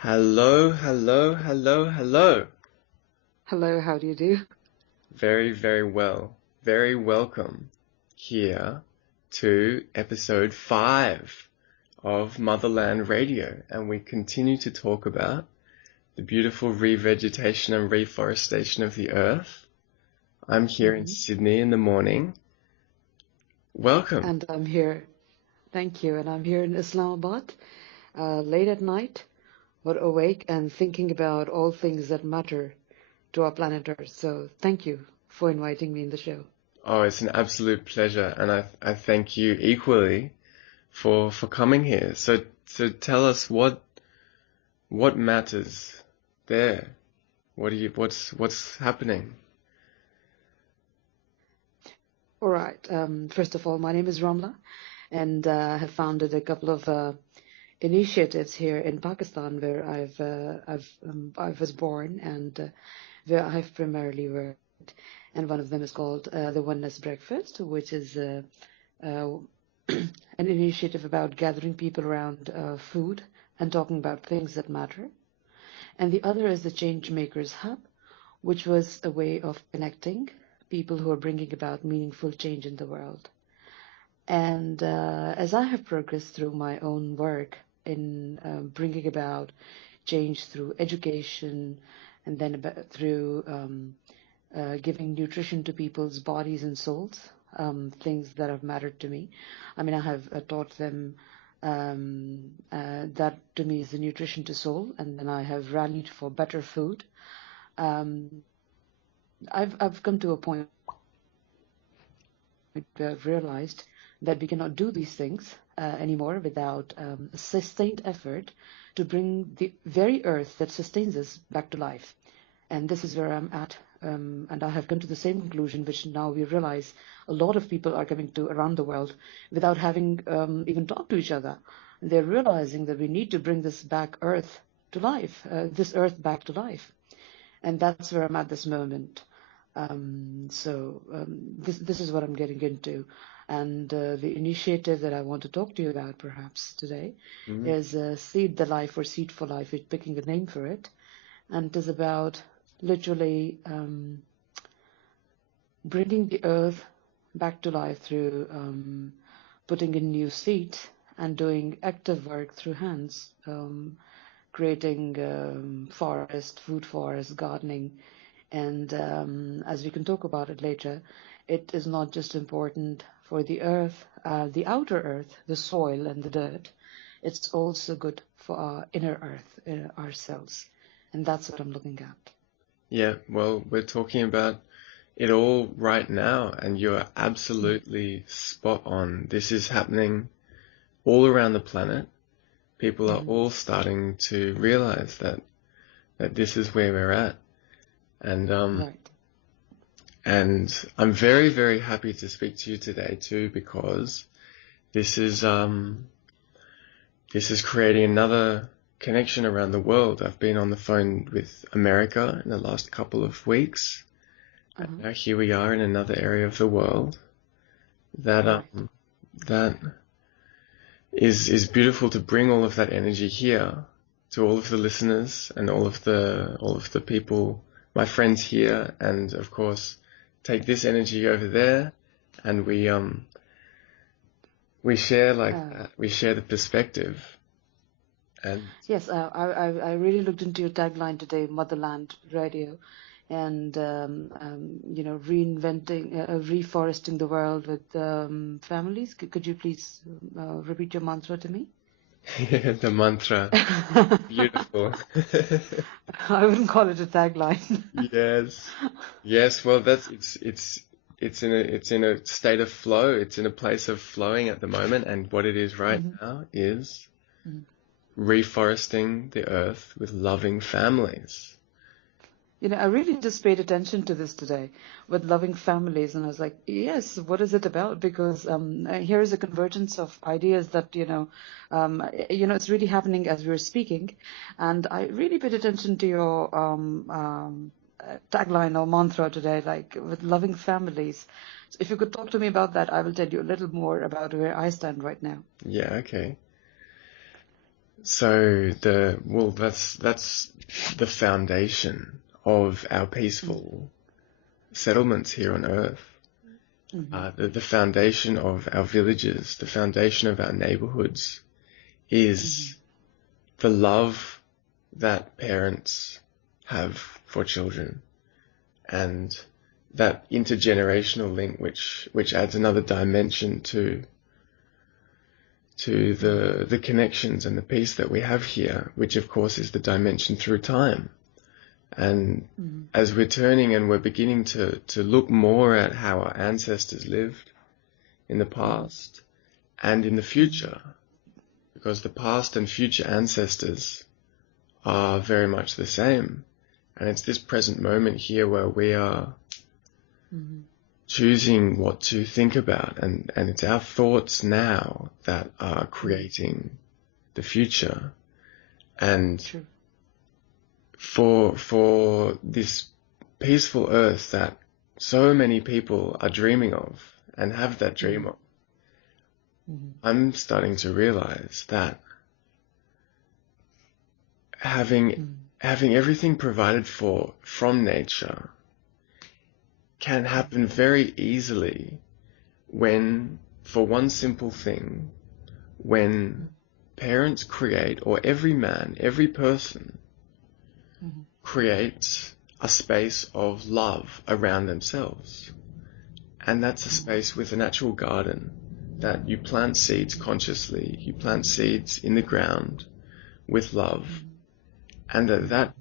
Hello, hello, hello, hello. Hello, how do you do? Very, very well. Very welcome here to episode 5 of Motherland Radio. And we continue to talk about the beautiful revegetation and reforestation of the earth. I'm here in Sydney in the morning. Welcome. And I'm here, thank you, and I'm here in Islamabad, late at night, but awake and thinking about all things that matter to our planet Earth. So thank you for inviting me in the show. Oh, it's an absolute pleasure, and I thank you equally for coming here. So tell us what matters there. What's happening? All right. First of all, my name is Ramla, and I have founded a couple of initiatives here in Pakistan where I was born and where I've primarily worked. And one of them is called the Oneness Breakfast, which is an initiative about gathering people around food and talking about things that matter. And the other is the Change Makers Hub, which was a way of connecting people who are bringing about meaningful change in the world. And as I have progressed through my own work in bringing about change through education and then through giving nutrition to people's bodies and souls, things that have mattered to me. I mean, I have taught them that to me is the nutrition to soul, and then I have rallied for better food. I've come to a point where I've realized that we cannot do these things anymore without a sustained effort to bring the very earth that sustains us back to life. And this is where I'm at. And I have come to the same conclusion, which now we realize a lot of people are coming to around the world without having even talked to each other. They're realizing that we need to bring this earth to life, this earth back to life. And that's where I'm at this moment. This is what I'm getting into. And the initiative that I want to talk to you about perhaps today is Seed the Life or Seed for Life. We're picking a name for it. And it is about literally bringing the earth back to life through putting in new seeds and doing active work through hands, creating forest, food forest, gardening. And as we can talk about it later, it is not just important for the earth, the outer earth, the soil and the dirt. It's also good for our inner earth, ourselves. And that's what I'm looking at. Yeah, well, we're talking about it all right now, and you're absolutely spot on. This is happening all around the planet. People are all starting to realize that this is where we're at. And Right. and I'm very, very happy to speak to you today too, because this is creating another connection around the world. I've been on the phone with America in the last couple of weeks, and now here we are in another area of the world that that is beautiful to bring all of that energy here to all of the listeners and all of the people, my friends here, and of course take this energy over there, and we share we share the perspective. And yes, I really looked into your tagline today, Motherland Radio, and reforesting the world with families. Could you please repeat your mantra to me? the mantra, beautiful. I wouldn't call it a tagline. Yes. Well, it's in a state of flow. It's in a place of flowing at the moment, and what it is right now is reforesting the earth with loving families. I really just paid attention to this today with loving families, and I was like, yes, what is it about? Because here is a convergence of ideas that it's really happening as we're speaking, and I really paid attention to your tagline or mantra today, like with loving families. So if you could talk to me about that, I will tell you a little more about where I stand right now. Yeah, okay. So that's the foundation of our peaceful settlements here on Earth. The foundation of our villages, the foundation of our neighborhoods is the love that parents have for children, and that intergenerational link which adds another dimension to the connections and the peace that we have here, which of course is the dimension through time. And as we're turning and we're beginning to look more at how our ancestors lived in the past and in the future, because the past and future ancestors are very much the same. And it's this present moment here where we are choosing what to think about, and it's our thoughts now that are creating the future. And for this peaceful earth that so many people are dreaming of and have that dream of, I'm starting to realize that having everything provided for from nature can happen very easily when, for one simple thing, when parents create, or every man, every person creates a space of love around themselves. And that's a space with a natural garden that you plant seeds consciously, you plant seeds in the ground with love, and that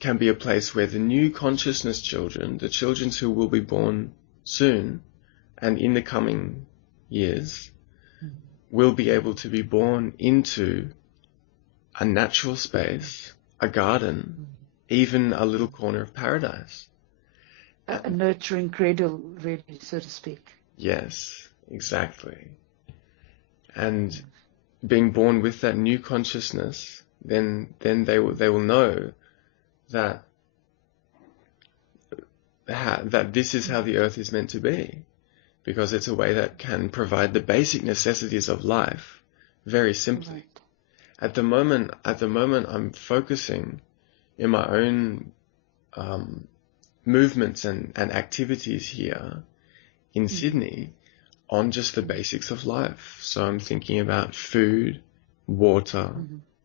can be a place where the new consciousness children, the children who will be born soon and in the coming years, will be able to be born into a natural space, a garden, even a little corner of paradise. A nurturing cradle, really, so to speak. Yes, exactly. And being born with that new consciousness, then they will know that this is how the earth is meant to be, because it's a way that can provide the basic necessities of life very simply. Right. At the moment, I'm focusing in my own movements and activities here in Sydney on just the basics of life. So I'm thinking about food, water,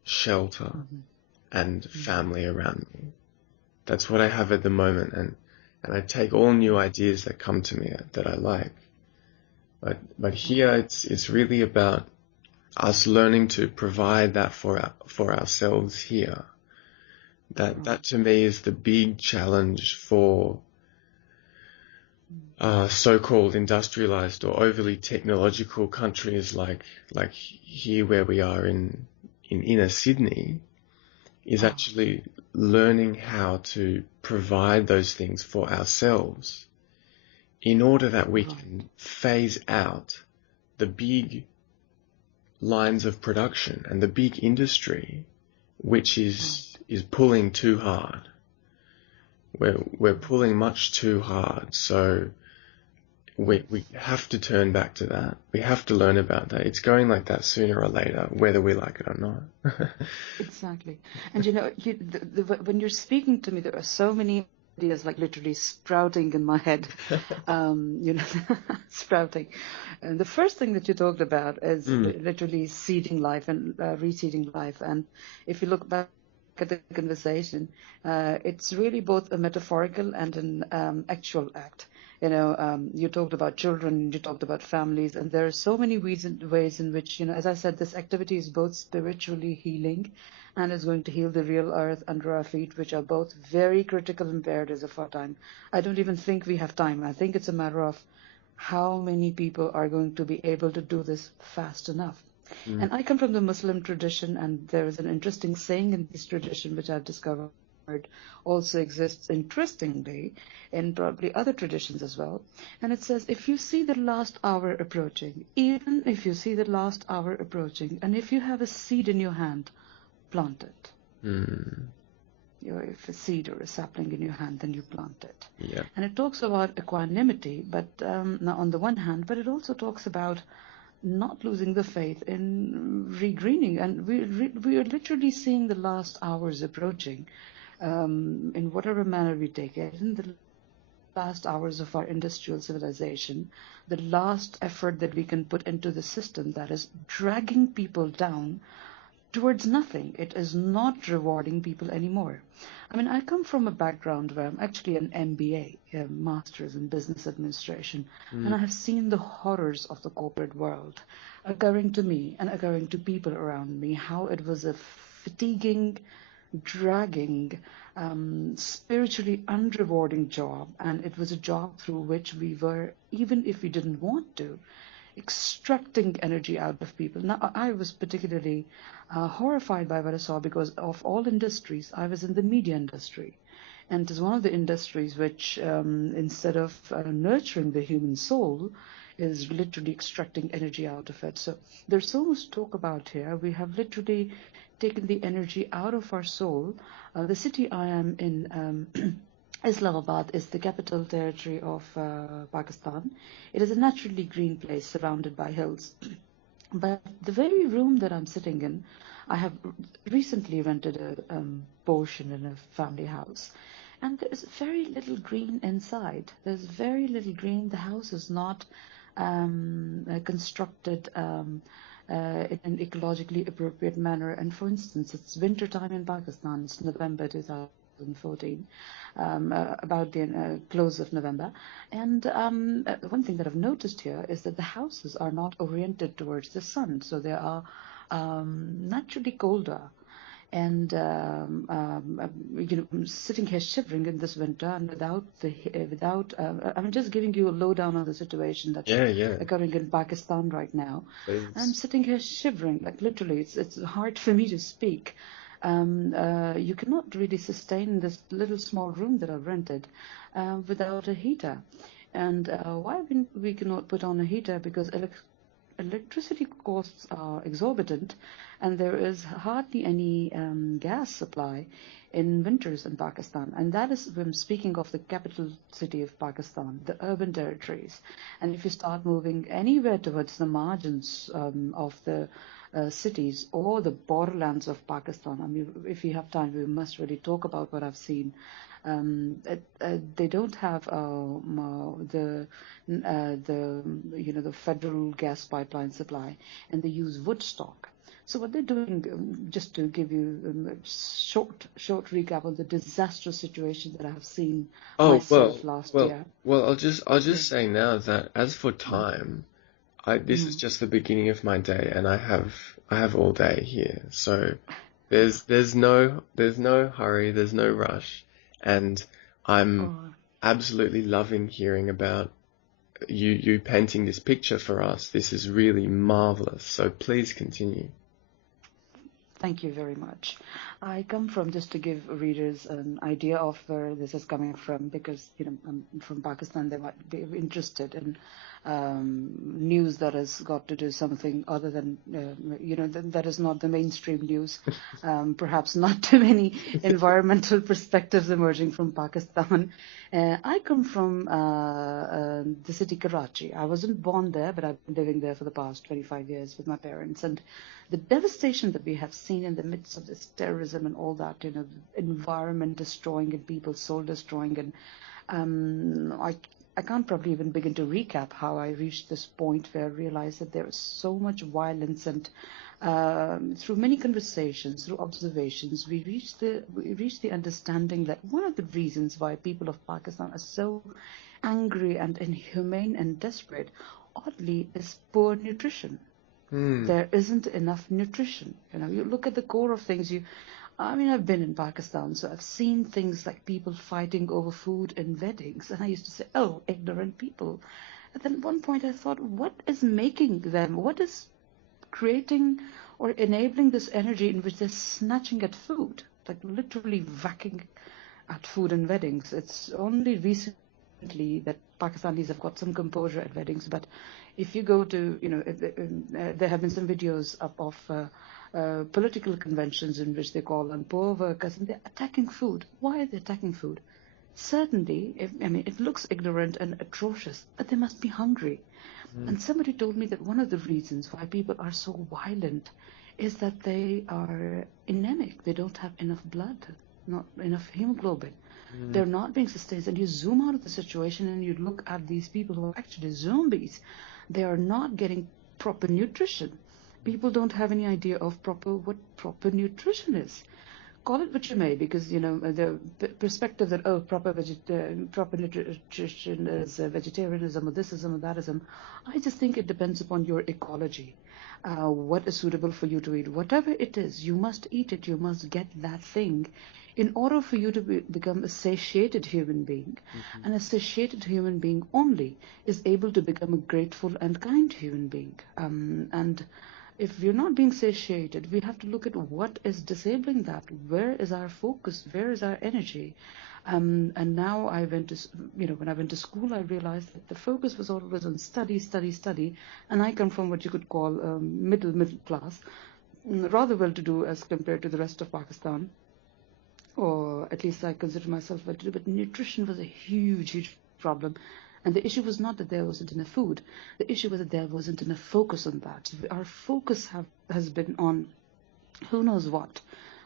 shelter, and family around me. That's what I have at the moment, and I take all new ideas that come to me that I like. But here it's really about us learning to provide that for ourselves here. That to me is the big challenge for so-called industrialized or overly technological countries like here where we are in inner Sydney, is actually learning how to provide those things for ourselves in order that we can phase out the big lines of production and the big industry which is pulling too hard. We're pulling much too hard, so we have to turn back to that. We have to learn about that. It's going like that sooner or later, whether we like it or not. Exactly. And when you're speaking to me, there are so many ideas like literally sprouting in my head, sprouting. And the first thing that you talked about is literally seeding life and reseeding life. And if you look back at the conversation, it's really both a metaphorical and an actual act. You talked about children, you talked about families, and there are so many ways in which, as I said, this activity is both spiritually healing and is going to heal the real earth under our feet, which are both very critical imperatives of our time. I don't even think we have time. I think it's a matter of how many people are going to be able to do this fast enough. And I come from the Muslim tradition, and there is an interesting saying in this tradition, which I've discovered also exists interestingly in probably other traditions as well. And it says, if you see the last hour approaching, even if you see the last hour approaching, and if you have a seed in your hand, plant it. If a seed or a sapling in your hand, then you plant it. Yeah. And it talks about equanimity, but now on the one hand, but it also talks about not losing the faith in regreening. And we are literally seeing the last hours approaching, in whatever manner we take it, in the last hours of our industrial civilization, the last effort that we can put into the system that is dragging people down towards nothing. It is not rewarding people anymore. I mean, I come from a background where I'm actually an MBA, a Master's in Business Administration, and I have seen the horrors of the corporate world occurring to me and occurring to people around me, how it was a fatiguing, dragging, spiritually unrewarding job, and it was a job through which we were, even if we didn't want to, extracting energy out of people. Now, I was particularly horrified by what I saw because of all industries, I was in the media industry. And it is one of the industries which, instead of nurturing the human soul, is literally extracting energy out of it. So there's so much talk about here. We have literally taken the energy out of our soul. The city I am in, Islamabad, is the capital territory of Pakistan. It is a naturally green place surrounded by hills. But the very room that I'm sitting in, I have recently rented a portion in a family house. And there's very little green inside. There's very little green. The house is not constructed in an ecologically appropriate manner. And for instance, it's winter time in Pakistan. It's November 2014, about the close of November. And one thing that I've noticed here is that the houses are not oriented towards the sun. So they are naturally colder. And I'm sitting here shivering in this winter, and I'm just giving you a lowdown on the situation that's occurring in Pakistan right now. Please. I'm sitting here shivering, like literally, it's hard for me to speak. You cannot really sustain this little small room that I've rented without a heater. And why we cannot put on a heater? Because electricity costs are exorbitant, and there is hardly any gas supply in winters in Pakistan. And that is, when speaking of the capital city of Pakistan, the urban territories. And if you start moving anywhere towards the margins of the cities or the borderlands of Pakistan, I mean, if we have time, we must really talk about what I've seen. They don't have the federal gas pipeline supply, and they use wood stock. So what they're doing, just to give you a short recap of the disastrous situation that I have seen myself last year. Well, I'll just say now that as for time, this is just the beginning of my day, and I have all day here. So there's no hurry, there's no rush. And I'm absolutely loving hearing about you painting this picture for us. This is really marvelous. So please continue. Thank you very much. I come from, just to give readers an idea of where this is coming from, because I'm from Pakistan. They might be interested in news that has got to do something other than that is not the mainstream news. Perhaps not too many environmental perspectives emerging from Pakistan. I come from the city Karachi. I wasn't born there, but I've been living there for the past 25 years with my parents. And the devastation that we have seen in the midst of this terrorism and all that, environment destroying and people's soul destroying, and I can't probably even begin to recap how I reached this point where I realized that there is so much violence, and through many conversations, through observations, we reached the understanding that one of the reasons why people of Pakistan are so angry and inhumane and desperate, oddly, is poor nutrition. There isn't enough nutrition. You look at the core of things. I've been in Pakistan, so I've seen things like people fighting over food in weddings. And I used to say, oh, ignorant people. And then at one point I thought, what is making them? What is creating or enabling this energy in which they're snatching at food? Like literally whacking at food in weddings. It's only recently that Pakistanis have got some composure at weddings. But if you go to, there have been some videos of political conventions in which they call on poor workers, and they're attacking food. Why are they attacking food? Certainly, it looks ignorant and atrocious, but they must be hungry. And somebody told me that one of the reasons why people are so violent is that they are anemic. They don't have enough blood, not enough hemoglobin. They're not being sustained. And you zoom out of the situation and you look at these people who are actually zombies. They are not getting proper nutrition. People don't have any idea of what proper nutrition is. Call it what you may, because the perspective that proper nutrition is vegetarianism or thisism or thatism. I just think it depends upon your ecology. What is suitable for you to eat, whatever it is, you must eat it. You must get that thing, in order for you to become a satiated human being. And a satiated human being only is able to become a grateful and kind human being. And if we're not being satiated, we have to look at what is disabling that. Where is our focus? Where is our energy? And now I went to, when I went to school, I realized that the focus was always on study, study, study. And I come from what you could call middle class, rather well-to-do as compared to the rest of Pakistan. Or at least I consider myself well-to-do. But nutrition was a huge, huge problem. And the issue was not that there wasn't enough food. The issue was that there wasn't enough focus on that. Our focus has been on who knows what,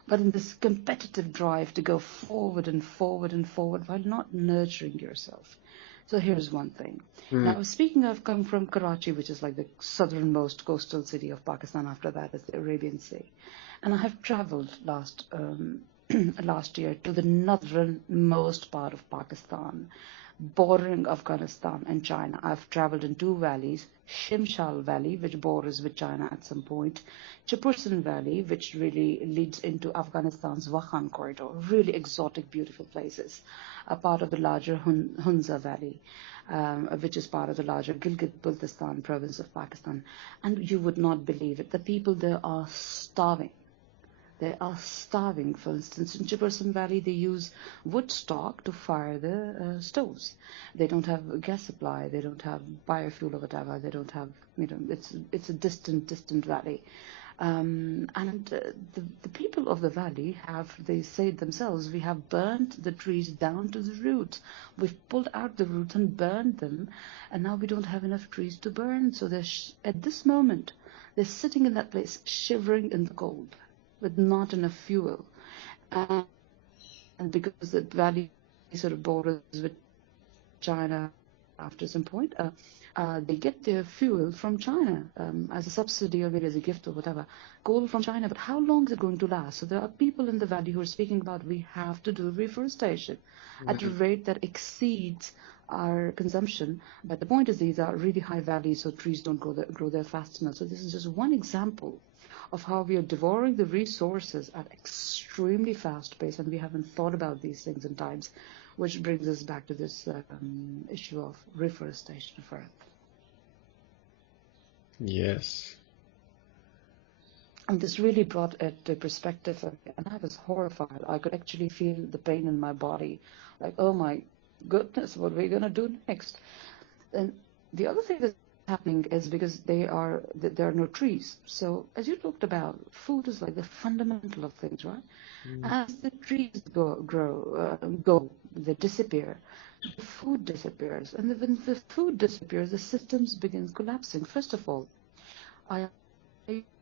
but in this competitive drive to go forward and forward and forward while not nurturing yourself. So here's one thing. Now, speaking of, come from Karachi, which is like the southernmost coastal city of Pakistan. After that is the Arabian Sea. And I have traveled last year to the northernmost part of Pakistan, bordering Afghanistan and China. I've traveled in two valleys, Shimshal Valley, which borders with China at some point, Chapursan Valley, which really leads into Afghanistan's Wakhan corridor, really exotic, beautiful places, a part of the larger Hunza Valley, which is part of the larger Gilgit-Baltistan province of Pakistan. And you would not believe it, the people there are starving. They are starving. For instance, in Chapursan Valley, they use wood stock to fire the stoves. They don't have gas supply. They don't have biofuel or whatever. They don't have, it's a distant valley. The people of the valley they say themselves, we have burnt the trees down to the roots. We've pulled out the roots and burned them, and now we don't have enough trees to burn. So at this moment, they're sitting in that place, shivering in the cold, with not enough fuel. And because the valley sort of borders with China after some point, they get their fuel from China as a subsidy or maybe as a gift or whatever, coal from China. But how long is it going to last? So there are people in the valley who are speaking about we have to do reforestation at a rate that exceeds our consumption. But the point is these are really high valleys, so trees don't grow there fast enough. So this is just one example of how we are devouring the resources at extremely fast pace, and we haven't thought about these things in times, which brings us back to this issue of reforestation of Earth. Yes. And this really brought it to perspective, and I was horrified. I could actually feel the pain in my body, like, oh my goodness, what are we going to do next? And the other thing that's happening is because there are no trees. So as you talked about, food is like the fundamental of things, right? As the trees go, they disappear, the food disappears. And when the food disappears, the systems begin collapsing. First of all,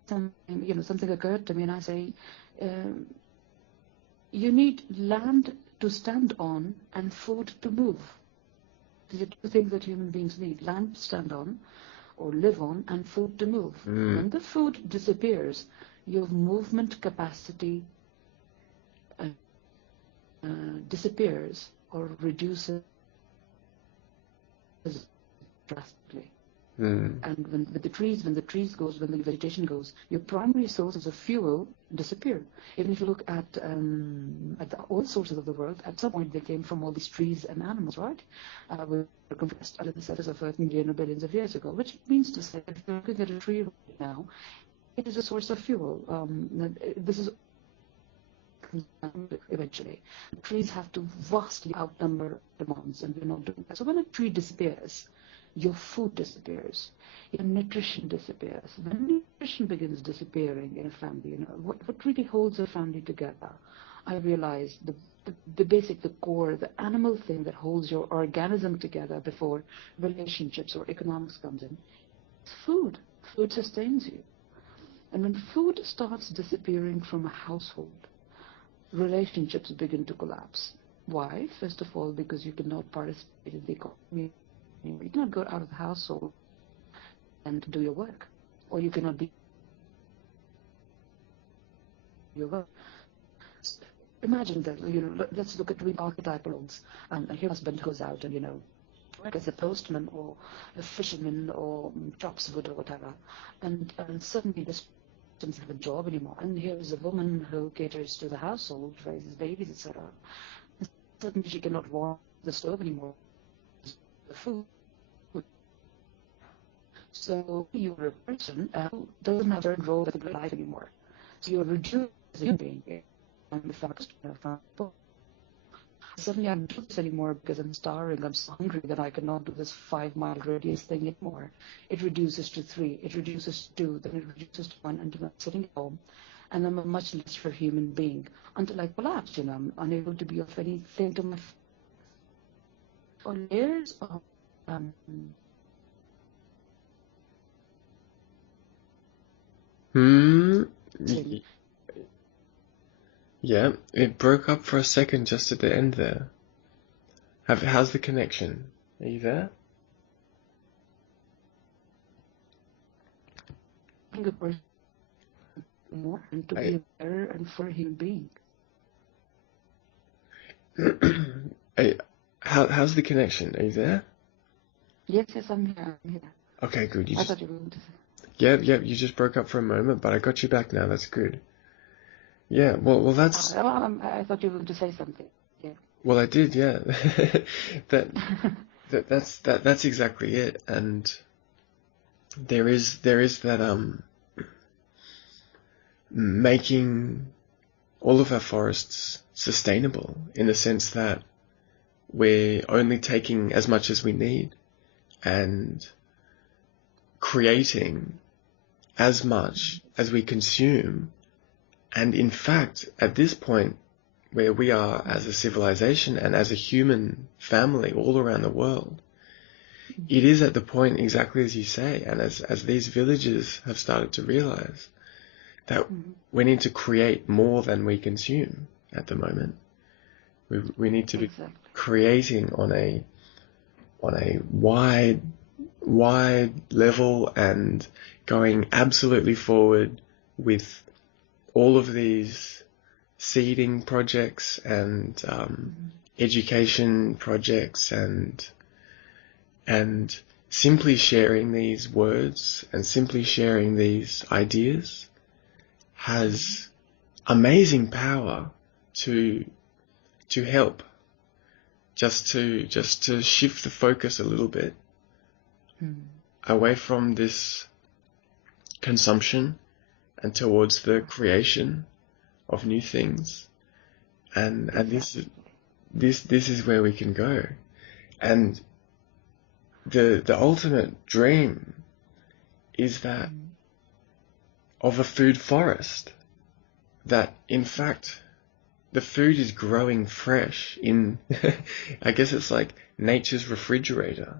something occurred to me, and I say, you need land to stand on and food to move. These are two things that human beings need: land to stand on or live on, and food to move. When the food disappears, your movement capacity disappears or reduces drastically. And when the vegetation goes, your primary sources of fuel disappear. Even if you look at the oil sources of the world, at some point they came from all these trees and animals, right? Were compressed under the surface of Earth millions or billions of years ago, which means to say, if you're looking at a tree right now, it is a source of fuel. This is eventually. Trees have to vastly outnumber demands, and we're not doing that. So when a tree disappears, your food disappears, your nutrition disappears. When nutrition begins disappearing in a family, what really holds a family together? I realized the core, the animal thing that holds your organism together before relationships or economics comes in. It's food. Food sustains you. And when food starts disappearing from a household, relationships begin to collapse. Why? First of all, because you cannot participate in the economy. You cannot go out of the household and do your work. Or you cannot be your work. Imagine that, let's look at three archetypal roles. And here husband goes out and, work as a postman or a fisherman or chops wood or whatever. And suddenly this person doesn't have a job anymore. And here is a woman who caters to the household, raises babies, etc. And suddenly she cannot warm the stove anymore. The food. So you're a person who doesn't have a certain role in life anymore. So you're reduced as a human being. And the fact, suddenly I don't do this anymore because I'm starving, I'm so hungry that I cannot do this 5-mile radius thing anymore. It reduces to 3, it reduces to 2, then it reduces to 1 until I'm sitting at home and I'm a much less for human being until I collapse, I'm unable to be of anything to my for years of Yeah, it broke up for a second just at the end there. How's the connection? Are you there? a person more and to be a better and for a human being. How's the connection? Are you there? Yes, I'm here. Okay, good. I thought you were going to say. Yeah, you just broke up for a moment, but I got you back now. That's good. Yeah, well, that's. I thought you were going to say something. Yeah. Well, I did. Yeah. That's exactly it. And there is that making all of our forests sustainable in the sense that we're only taking as much as we need and creating as much as we consume. And in fact, at this point where we are as a civilization and as a human family all around the world, it is at the point exactly as you say, and as these villages have started to realize that we need to create more than we consume at the moment. We need to be creating on a wide level and going absolutely forward with all of these seeding projects and education projects and simply sharing these words and simply sharing these ideas has amazing power to help just to shift the focus a little bit away from this consumption and towards the creation of new things, and this is where we can go. And the ultimate dream is that of a food forest, that in fact the food is growing fresh in I guess it's like nature's refrigerator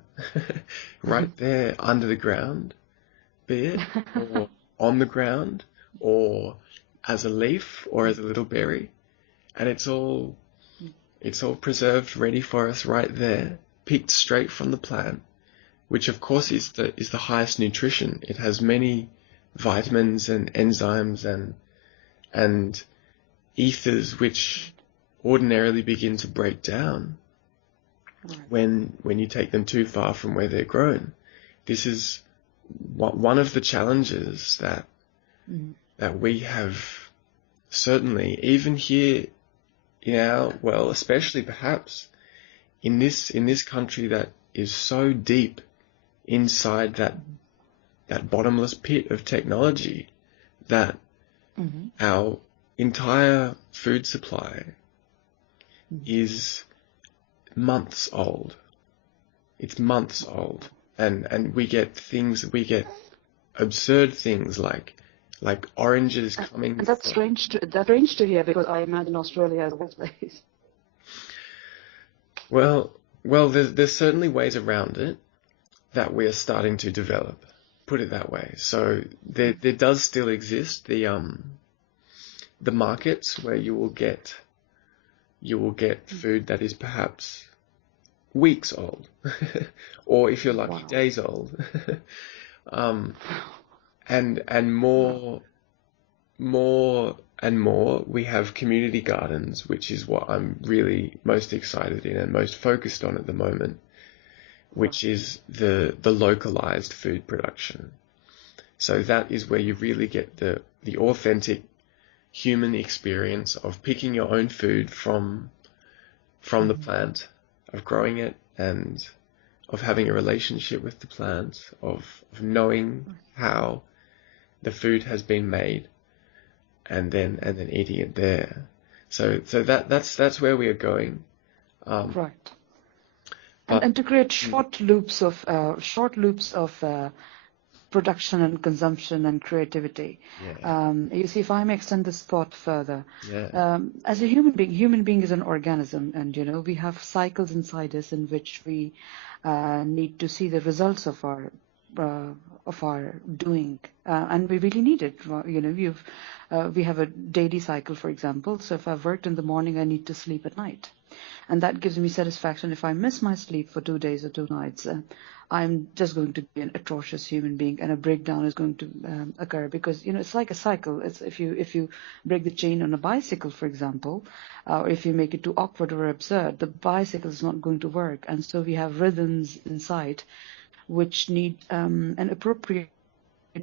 right there under the ground, be it or on the ground or as a leaf or as a little berry, and it's all preserved, ready for us right there, picked straight from the plant, which of course is the highest nutrition. It has many vitamins and enzymes and ethers which ordinarily begin to break down when you take them too far from where they're grown. This is one of the challenges that we have, certainly even here in our, well, especially perhaps in this country that is so deep inside that bottomless pit of technology, that our entire food supply is months old. It's months old. And we get absurd things like oranges coming. And that's strange to hear, because I imagine Australia as a worse place. Well, there's certainly ways around it that we are starting to develop. Put it that way. So there does still exist the markets where you will get food that is perhaps weeks old, or if you're lucky, Wow. days old. And more and more, we have community gardens, which is what I'm really most excited in and most focused on at the moment, which is the localized food production. So that is where you really get the authentic human experience of picking your own food from the plant, of growing it, and of having a relationship with the plant, of knowing how the food has been made, and then eating it there. So that's where we are going. Right. But And to create short loops of production and consumption and creativity. yeah, You see, if I may extend this thought further, yeah, as a human being is an organism, and we have cycles inside us in which we need to see the results of our doing, and we really need it. We have a daily cycle, for example. So if I've worked in the morning, I need to sleep at night. And that gives me satisfaction. If I miss my sleep for 2 days or 2 nights, I'm just going to be an atrocious human being, and a breakdown is going to occur, because it's like a cycle. It's if you break the chain on a bicycle, for example, or if you make it too awkward or absurd, the bicycle is not going to work. And so we have rhythms inside which need an appropriate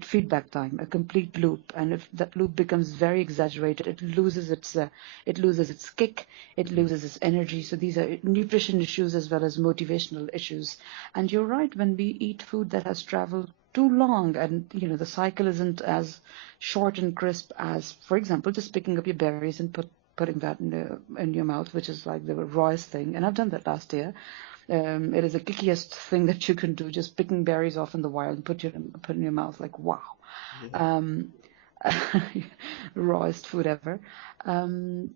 feedback time, a complete loop. And if that loop becomes very exaggerated, it loses its kick, it loses its energy. So these are nutrition issues as well as motivational issues. And you're right, when we eat food that has traveled too long, and the cycle isn't as short and crisp as, for example, just picking up your berries and putting that in your mouth, which is like the rawest thing. And I've done that last year. It is the kickiest thing that you can do, just picking berries off in the wild and put in your mouth, like, wow. Rawest food ever. The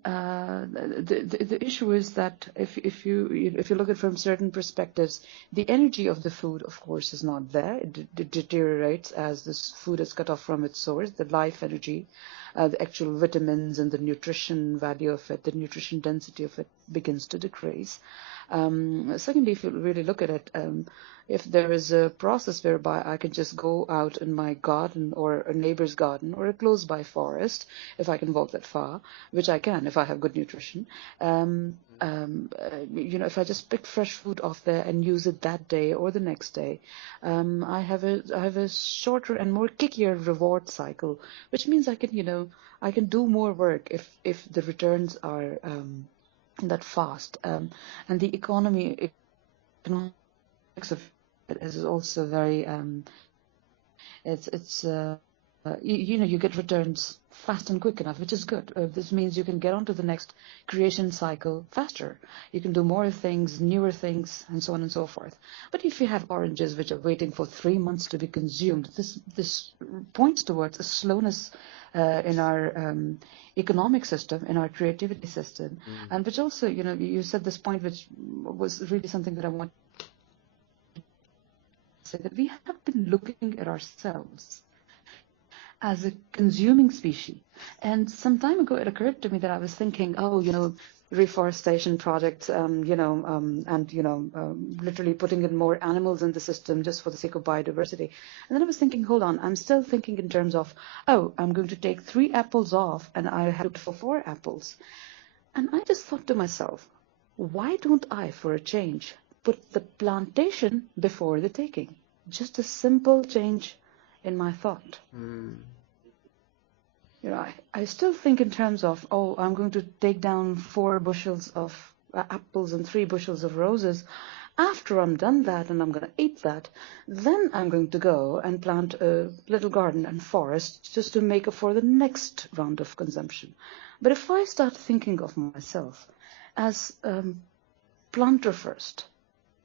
issue is that if you look at it from certain perspectives, the energy of the food, of course, is not there. It deteriorates as this food is cut off from its source. The life energy, the actual vitamins and the nutrition value of it, the nutrition density of it begins to decrease. Secondly, if you really look at it, if there is a process whereby I can just go out in my garden or a neighbor's garden or a close by forest, if I can walk that far, which I can if I have good nutrition, if I just pick fresh food off there and use it that day or the next day, I have a shorter and more kickier reward cycle, which means I can do more work if the returns are that fast, and the economics of it is also very you get returns fast and quick enough, which is good. This means you can get onto the next creation cycle faster. You can do more things, newer things, and so on and so forth. But if you have oranges which are waiting for 3 months to be consumed, this points towards a slowness in our economic system, in our creativity system, and which also, you said this point, which was really something that I want to say, that we have been looking at ourselves as a consuming species. And some time ago, it occurred to me that I was thinking, reforestation projects, literally putting in more animals in the system just for the sake of biodiversity. And then I was thinking, hold on, I'm still thinking in terms of, I'm going to take 3 apples off and I have looked for 4 apples. And I just thought to myself, why don't I, for a change, put the plantation before the taking? Just a simple change in my thought. I still think in terms of, I'm going to take down 4 bushels of apples and 3 bushels of roses. After I'm done that and I'm going to eat that, then I'm going to go and plant a little garden and forest just to make up for the next round of consumption. But if I start thinking of myself as planter first,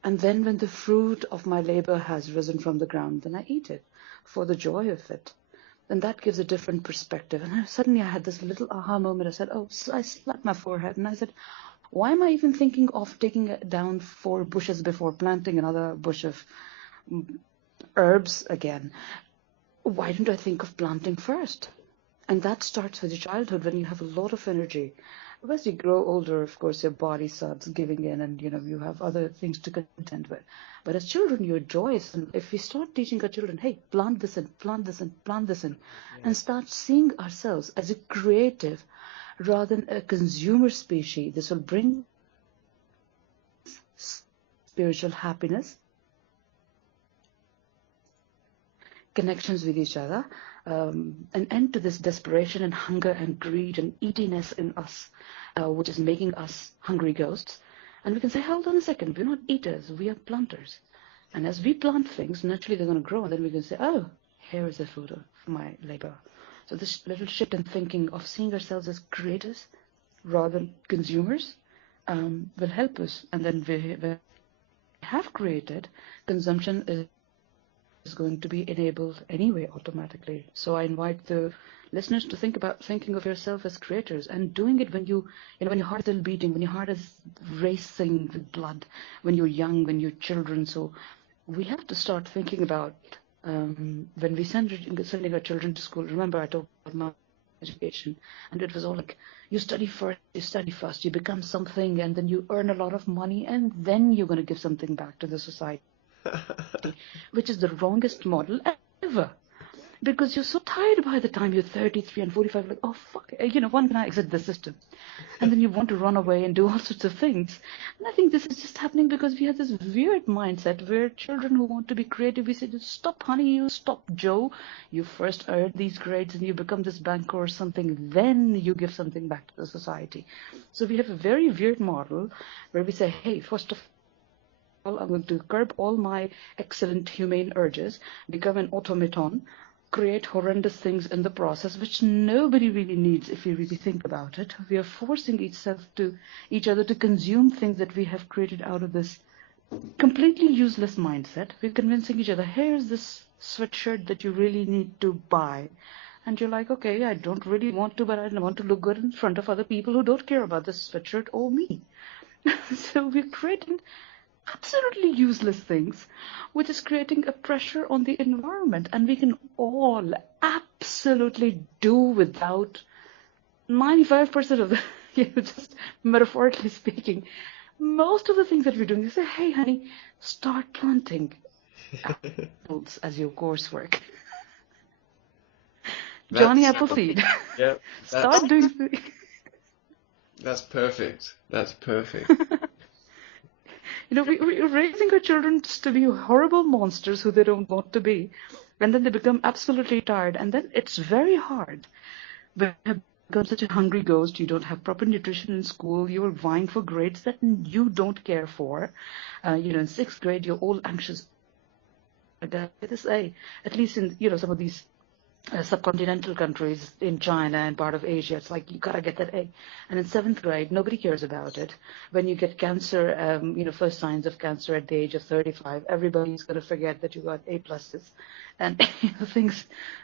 and then when the fruit of my labor has risen from the ground, then I eat it for the joy of it. Then that gives a different perspective. And suddenly I had this little aha moment. I said, I slapped my forehead and I said, Why am I even thinking of taking down 4 bushes before planting another bush of herbs again? Why don't I think of planting first? And that starts with your childhood when you have a lot of energy. As you grow older, of course, your body starts giving in and, you have other things to contend with. But as children, you're joyous. And if we start teaching our children, hey, plant this in, plant this in, plant this in, and start seeing ourselves as a creative rather than a consumer species, this will bring spiritual happiness, connections with each other, an end to this desperation and hunger and greed and eatiness in us, which is making us hungry ghosts. And we can say, hold on a second, we're not eaters, we are planters. And as we plant things, naturally they're going to grow, and then we can say, oh, here is the fruit of my labor. So this little shift in thinking of seeing ourselves as creators rather than consumers will help us. And then we have created, consumption is going to be enabled anyway automatically. So I invite the listeners to think about thinking of yourself as creators and doing it when when your heart is still beating, when your heart is racing with blood, when you're young, when you're children. So we have to start thinking about when we sending our children to school. Remember, I talked about my education, and it was all like, you study first, you become something, and then you earn a lot of money, and then you're going to give something back to the society. Which is the wrongest model ever. Because you're so tired by the time you're 33 and 45, like, oh, fuck, when can I exit the system? And then you want to run away and do all sorts of things. And I think this is just happening because we have this weird mindset where children who want to be creative, we say, stop, honey, you stop, Joe. You first earn these grades and you become this banker or something, then you give something back to the society. So we have a very weird model where we say, hey, first of all, I'm going to curb all my excellent humane urges, become an automaton, create horrendous things in the process, which nobody really needs if you really think about it. We are forcing each other to consume things that we have created out of this completely useless mindset. We're convincing each other, here's this sweatshirt that you really need to buy. And you're like, okay, I don't really want to, but I want to look good in front of other people who don't care about this sweatshirt or me. So we're creating absolutely useless things, which is creating a pressure on the environment. And we can all absolutely do without 95% of the, just metaphorically speaking, most of the things that we're doing. You say, hey, honey, start planting apples as your coursework. Johnny Appleseed. Yeah. Start doing. That's perfect. That's perfect. We're raising our children to be horrible monsters who they don't want to be. And then they become absolutely tired. And then it's very hard. When you become such a hungry ghost, you don't have proper nutrition in school, you're vying for grades that you don't care for. In 6th grade, you're all anxious. Get this A. At least in, some of these subcontinental countries in China and part of Asia, it's like you gotta get that A. And in 7th grade, nobody cares about it. When you get cancer, first signs of cancer at the age of 35, everybody's gonna forget that you got A pluses and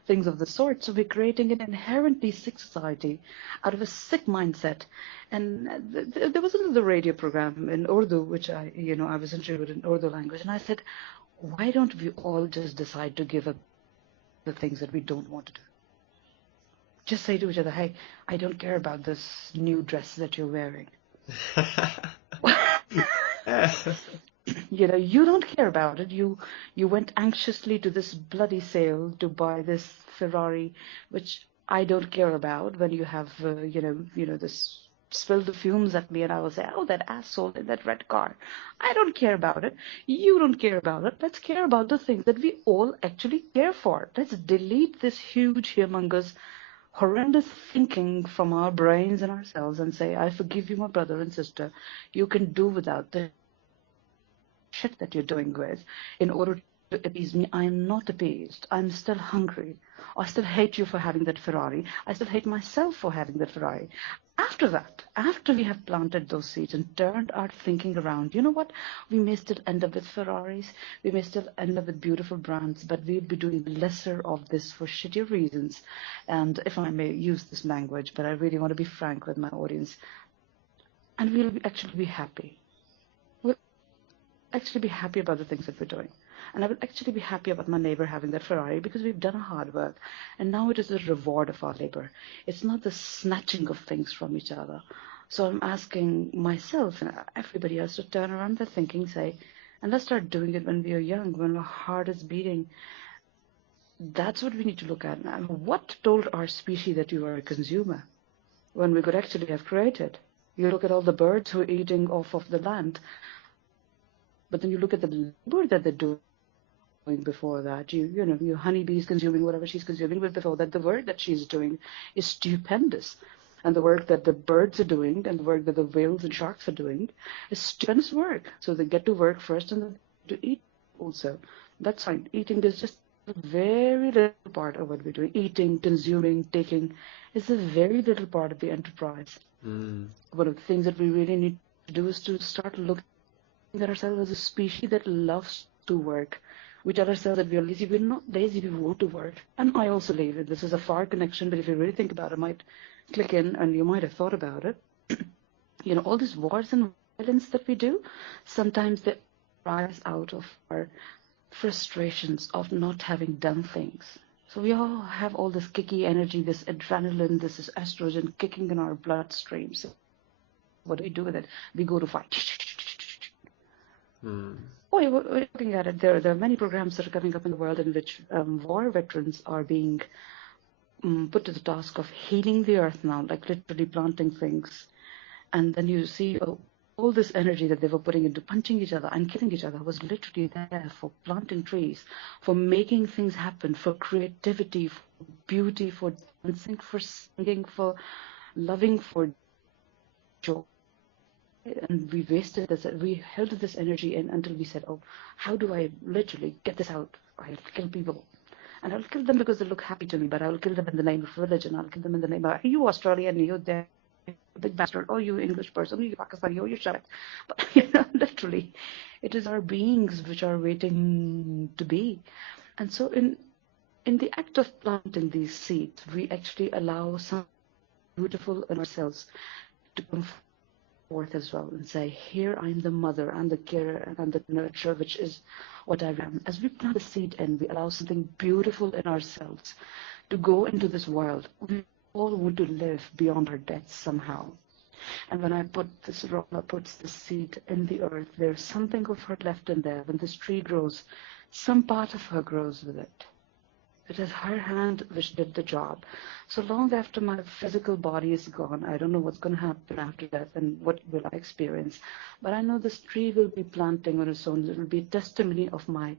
things of the sort. So we're creating an inherently sick society out of a sick mindset. And there was another radio program in Urdu, which I was interested in Urdu language, and I said, why don't we all just decide to give up the things that we don't want to do? Just say to each other, hey, I don't care about this new dress that you're wearing. You don't care about it. You went anxiously to this bloody sale to buy this Ferrari, which I don't care about. When you have, this spill the fumes at me, and I will say, oh, that asshole in that red car. I don't care about it. You don't care about it. Let's care about the things that we all actually care for. Let's delete this huge, humongous, horrendous thinking from our brains and ourselves and say, I forgive you, my brother and sister. You can do without the shit that you're doing with in order to appease me. I am not appeased. I'm still hungry. I still hate you for having that Ferrari. I still hate myself for having that Ferrari. After that, after we have planted those seeds and turned our thinking around, you know what? We may still end up with Ferraris. We may still end up with beautiful brands, but we'll be doing lesser of this for shittier reasons. And if I may use this language, but I really want to be frank with my audience, and we'll actually be happy. We'll actually be happy about the things that we're doing. And I will actually be happy about my neighbor having that Ferrari because we've done our hard work. And now it is the reward of our labor. It's not the snatching of things from each other. So I'm asking myself and everybody else to turn around their thinking, say, and let's start doing it when we are young, when our heart is beating. That's what we need to look at. And what told our species that you are a consumer when we could actually have created? You look at all the birds who are eating off of the land, but then you look at the labor that they're doing before that. You know, your honeybee is consuming whatever she's consuming, but before that, the work that she's doing is stupendous. And the work that the birds are doing and the work that the whales and sharks are doing is stupendous work. So they get to work first and then to eat also. That's fine. Eating is just a very little part of what we're doing. Eating, consuming, taking is a very little part of the enterprise. One of the things that we really need to do is to start looking at ourselves as a species that loves to work. We tell ourselves that we are lazy. We're not lazy, we want to work. And I also believe it. This is a far connection, but if you really think about it, might click in and you might have thought about it. You know, all these wars and violence that we do, sometimes they rise out of our frustrations of not having done things. So we all have all this kicky energy, this adrenaline, this is estrogen kicking in our bloodstreams. What do we do with it? We go to fight. Oh, we're looking at it. There are many programs that are coming up in the world in which war veterans are being put to the task of healing the earth now, like literally planting things. And then you see all this energy that they were putting into punching each other and killing each other was literally there for planting trees, for making things happen, for creativity, for beauty, for dancing, for singing, for loving, for joy. And we wasted this, we held this energy in until we said, oh, how do I literally get this out? I'll kill people. And I'll kill them because they look happy to me, but I'll kill them in the name of religion. I'll kill them in the name of, you Australian, you're there, big bastard, oh, you English person, you Pakistani, oh, you shut up. But, you know, literally, it is our beings which are waiting to be. And so in the act of planting these seeds, we actually allow something beautiful in ourselves to come forth as well and say, here I'm the mother, I'm the carer, and I'm the nurturer, which is what I am. As we plant the seed in, we allow something beautiful in ourselves to go into this world. We all want to live beyond our deaths somehow. And when I put this, Ramla puts the seed in the earth, there's something of her left in there. When this tree grows, some part of her grows with it. It is her hand which did the job. So long after my physical body is gone, I don't know what's going to happen after death and what will I experience. But I know this tree will be planting on its own. It will be a testimony of my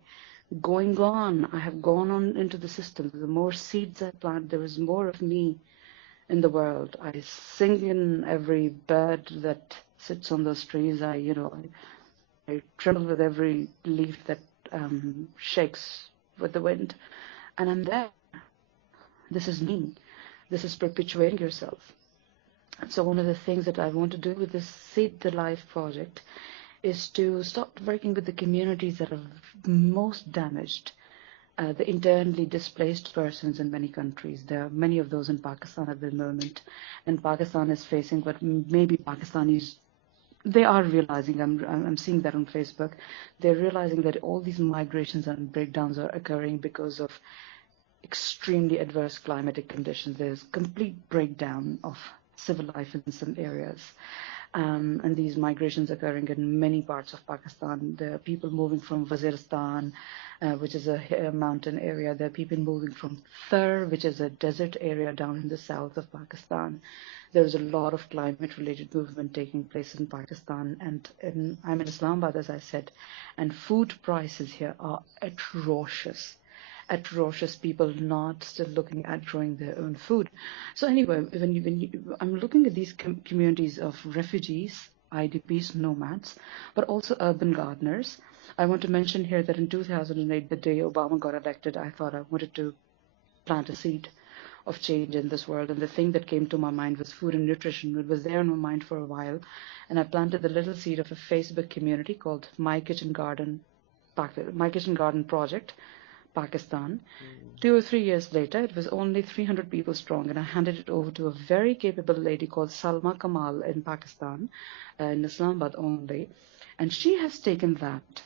going on. I have gone on into the system. The more seeds I plant, there is more of me in the world. I sing in every bird that sits on those trees. I tremble with every leaf that shakes with the wind. And I'm there. This is me. This is perpetuating yourself. And so one of the things that I want to do with this Seed the Life project is to start working with the communities that are most damaged, the internally displaced persons in many countries. There are many of those in Pakistan at the moment. And Pakistan is facing what maybe Pakistanis, they are realizing, I'm seeing that on Facebook, they're realizing that all these migrations and breakdowns are occurring because of extremely adverse climatic conditions. There's complete breakdown of civil life in some areas. And these migrations occurring in many parts of Pakistan. There are people moving from Waziristan, which is a mountain area. There are people moving from Thar, which is a desert area down in the south of Pakistan. There's a lot of climate-related movement taking place in Pakistan. And I'm in Islamabad, as I said, and food prices here are atrocious. Atrocious. People not still looking at growing their own food. So anyway, I'm looking at these communities of refugees, IDPs, nomads, but also urban gardeners. I want to mention here that in 2008, the day Obama got elected, I thought I wanted to plant a seed of change in this world. And the thing that came to my mind was food and nutrition. It was there in my mind for a while. And I planted the little seed of a Facebook community called My Kitchen Garden Project, Pakistan. 2 or 3 years later, it was only 300 people strong, and I handed it over to a very capable lady called Salma Kamal in Pakistan, in Islamabad only. And she has taken that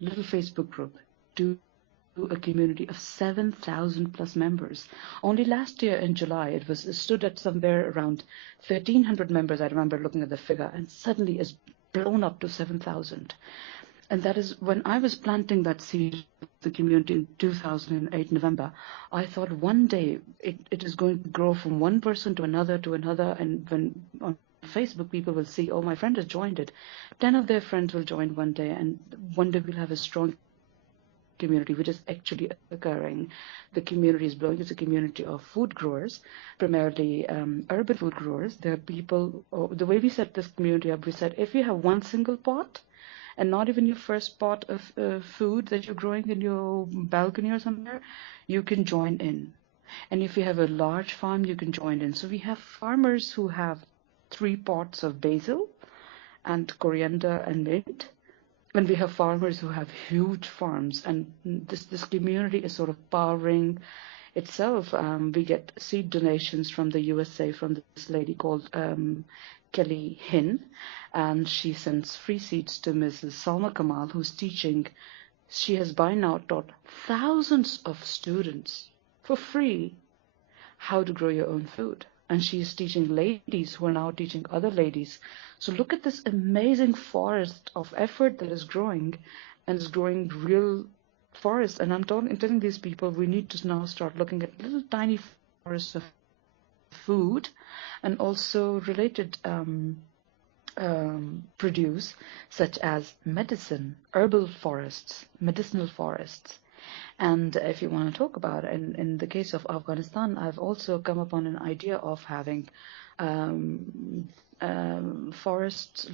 little Facebook group to a community of 7,000 plus members. Only last year in July, it stood at somewhere around 1,300 members. I remember looking at the figure, and suddenly it's blown up to 7,000. And that is when I was planting that seed of the community in 2008 November. I thought one day it is going to grow from one person to another, and when on Facebook people will see, oh, my friend has joined it. 10 of their friends will join one day, and one day we'll have a strong community, which is actually occurring. The community is blowing. It's a community of food growers, primarily urban food growers. There are people, the way we set this community up, we said if you have one single pot, and not even your first pot of food that you're growing in your balcony or somewhere, you can join in. And if you have a large farm, you can join in. So we have farmers who have 3 pots of basil and coriander and mint. And we have farmers who have huge farms. And this community is sort of powering itself. We get seed donations from the USA from this lady called Kelly Hinn, and she sends free seeds to Mrs. Salma Kamal, who's teaching. She has by now taught thousands of students for free how to grow your own food. And she is teaching ladies who are now teaching other ladies. So look at this amazing forest of effort that is growing, and is growing real forest. And I'm telling these people we need to now start looking at little tiny forests of food, and also related produce such as herbal forests, medicinal forests. And if you want to talk about it, in the case of Afghanistan, I've also come upon an idea of having little forests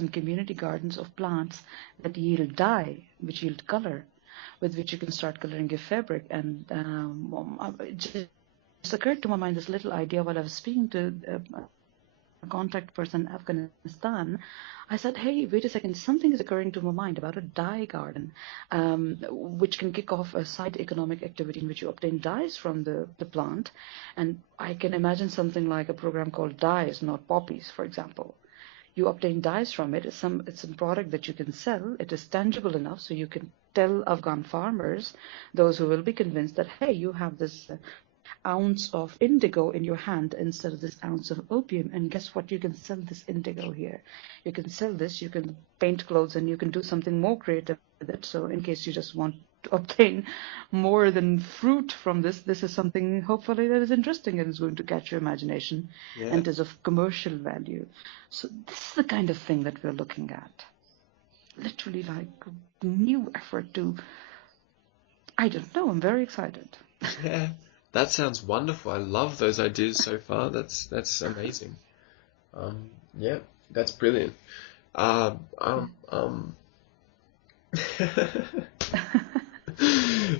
and community gardens of plants that yield dye, which yield color, with which you can start coloring your fabric. And it just occurred to my mind this little idea while I was speaking to a contact person in Afghanistan. I said, hey, wait a second, something is occurring to my mind about a dye garden, which can kick off a side economic activity in which you obtain dyes from the plant. And I can imagine something like a program called Dyes, Not Poppies, for example. You obtain dyes from it. It's a product that you can sell. It is tangible enough so you can tell Afghan farmers, those who will be convinced that, hey, you have this ounce of indigo in your hand instead of this ounce of opium, and guess what, you can sell this indigo here. You can sell this, you can paint clothes, and you can do something more creative with it. So in case you just want to obtain more than fruit from this is something hopefully that is interesting and is going to catch your imagination. Yeah. And is of commercial value. So this is the kind of thing that we're looking at. Literally like a new effort to, I don't know, I'm very excited. Yeah. That sounds wonderful. I love those ideas so far. That's amazing. Yeah, that's brilliant.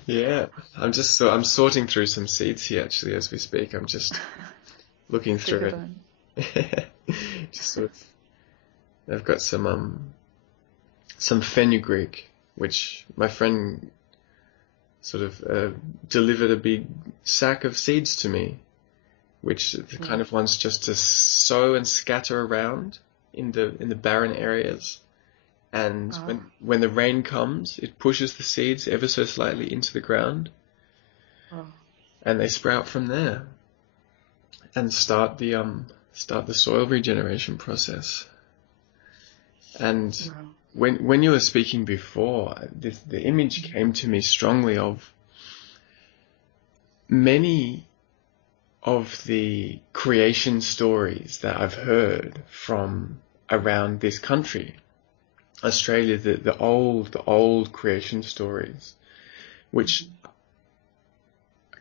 Yeah, I'm sorting through some seeds here actually as we speak. I'm just looking through it. Just sort of, I've got some fenugreek, which my friend sort of delivered a big sack of seeds to me, which the kind of ones just to sow and scatter around in the barren areas. And when the rain comes, it pushes the seeds ever so slightly into the ground, and they sprout from there and start the soil regeneration process. And when you were speaking before, the image came to me strongly of many of the creation stories that I've heard from around this country, Australia, the old creation stories, which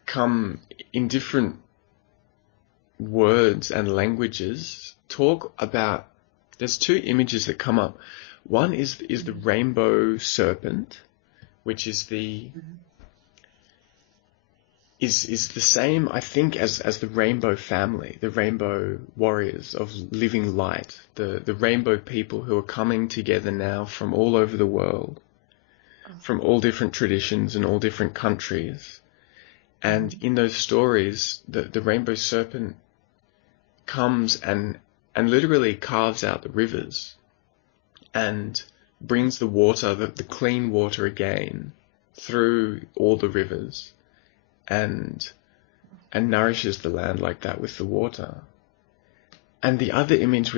come in different words and languages, talk about, there's 2 images that come up. One is the rainbow serpent, which is is the same, I think, as the rainbow family, the rainbow warriors of living light, the rainbow people who are coming together now from all over the world. from all different traditions and all different countries. And in those stories, the rainbow serpent comes and literally carves out the rivers and brings the water, the clean water again, through all the rivers, and nourishes the land like that with the water. And the other image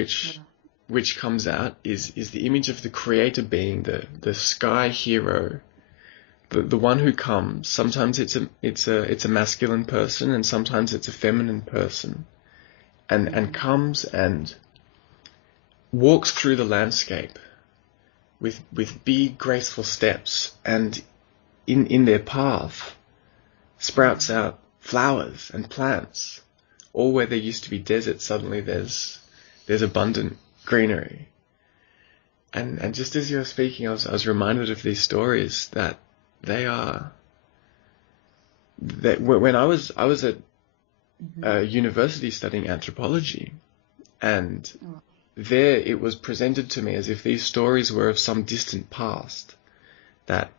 which comes out is the image of the creator being, the sky hero, the one who comes. Sometimes it's a masculine person, and sometimes it's a feminine person, and comes and walks through the landscape with big graceful steps, and in their path sprouts out flowers and plants. All where there used to be desert, suddenly there's abundant greenery. And just as you were speaking, I was reminded of these stories that when I was at university studying anthropology, and there it was presented to me as if these stories were of some distant past, that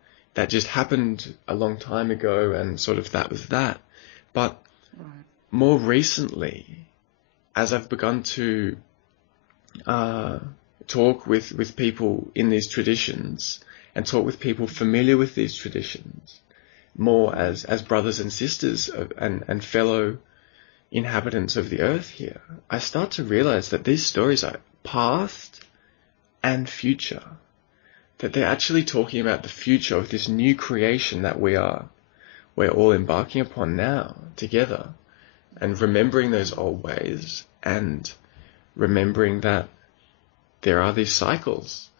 just happened a long time ago, and sort of that was that. But more recently, as I've begun to talk with people in these traditions, and talk with people familiar with these traditions, more as brothers and sisters and fellow inhabitants of the earth here, I start to realize that these stories are past and future, that they're actually talking about the future of this new creation that we're all embarking upon now together, and remembering those old ways, and remembering that there are these cycles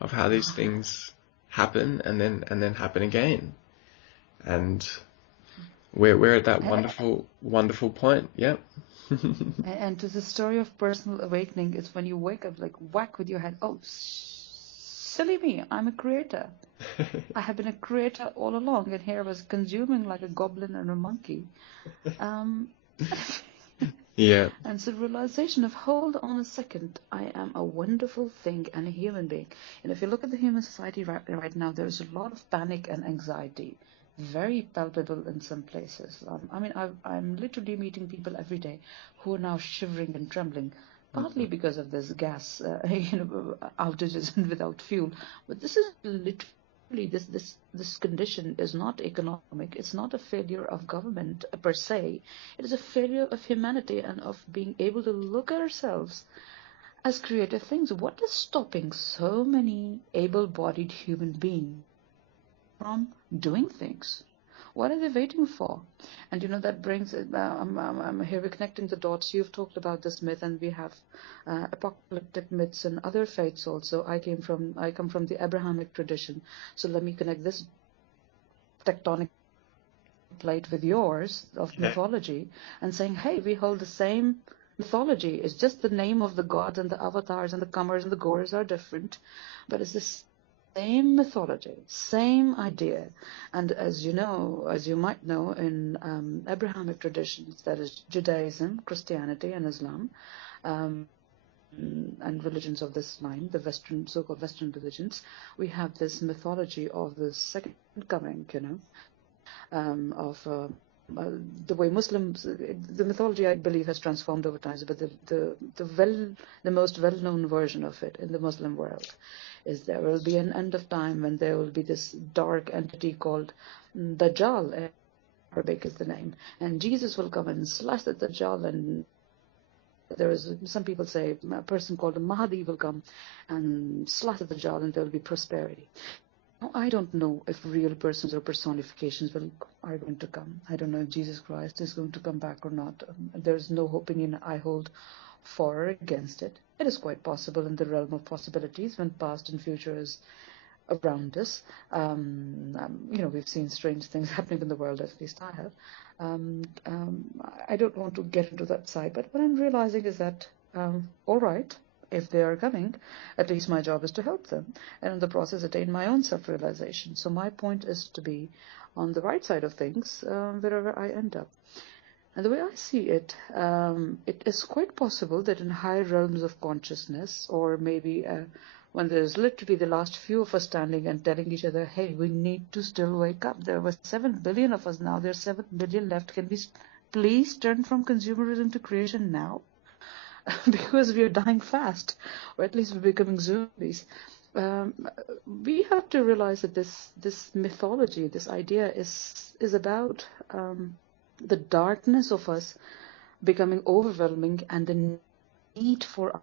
of how these things happen and then happen again. And we're at that wonderful point. Yep. And to the story of personal awakening is when you wake up, like whack with your head. Oh, silly me! I'm a creator. I have been a creator all along, and here I was consuming like a goblin and a monkey. Yeah. And so realization of, hold on a second, I am a wonderful thing and a human being. And if you look at the human society right now, there's a lot of panic and anxiety, very palpable in some places. I'm literally meeting people every day who are now shivering and trembling, partly because of this gas, outages and without fuel. But this is literally this condition is not economic. It's not a failure of government per se. It is a failure of humanity and of being able to look at ourselves as creative things. What is stopping so many able-bodied human beings from doing things? What are they waiting for? And that brings I'm here connecting the dots. You've talked about this myth, and we have apocalyptic myths and other faiths also. I come from the Abrahamic tradition. So let me connect this tectonic plate with yours of mythology, and saying, hey, we hold the same mythology. It's just the name of the gods and the avatars and the comers and the goers are different, but it's this same mythology, same idea. And as you might know, in Abrahamic traditions, that is Judaism, Christianity, and Islam, and religions of this line, the so-called Western religions, we have this mythology of the second coming, of the way Muslims, the mythology I believe has transformed over time, but the most well-known version of it in the Muslim world is there will be an end of time when there will be this dark entity called Dajjal. Arabic is the name, and Jesus will come and slash the Dajjal, and there is, some people say, a person called the Mahdi will come and slash the Dajjal, and there will be prosperity. Now, I don't know if real persons or personifications are going to come. I don't know if Jesus Christ is going to come back or not. There's no opinion I hold for or against it. It is quite possible in the realm of possibilities when past and future is around us. We've seen strange things happening in the world, at least I have. I don't want to get into that side, but what I'm realizing is that, all right, if they are coming, at least my job is to help them, and in the process attain my own self-realization. So my point is to be on the right side of things wherever I end up. And the way I see it, it is quite possible that in higher realms of consciousness, or maybe when there's literally the last few of us standing and telling each other, hey, we need to still wake up. There were 7 billion of us now. There's 7 billion left. Can we please turn from consumerism to creation now? Because we are dying fast, or at least we're becoming zombies. We have to realize that this mythology, this idea is about the darkness of us becoming overwhelming and the need for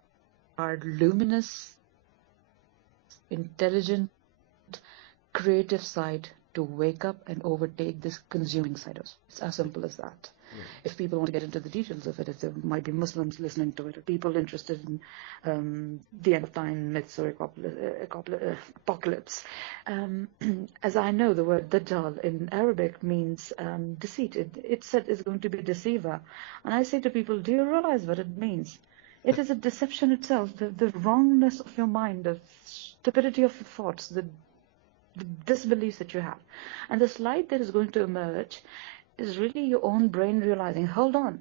our luminous, intelligent, creative side to wake up and overtake this consuming side of us. It's as simple as that. Yeah. If people want to get into the details of it, if there might be Muslims listening to it, or people interested in the end of time myths or apocalypse. As I know, the word Dajjal in Arabic means deceit. It said it's going to be a deceiver. And I say to people, do you realize what it means? It is a deception itself, the wrongness of your mind, the stupidity of your thoughts, the disbeliefs that you have. And this light that is going to emerge is really your own brain realizing, hold on,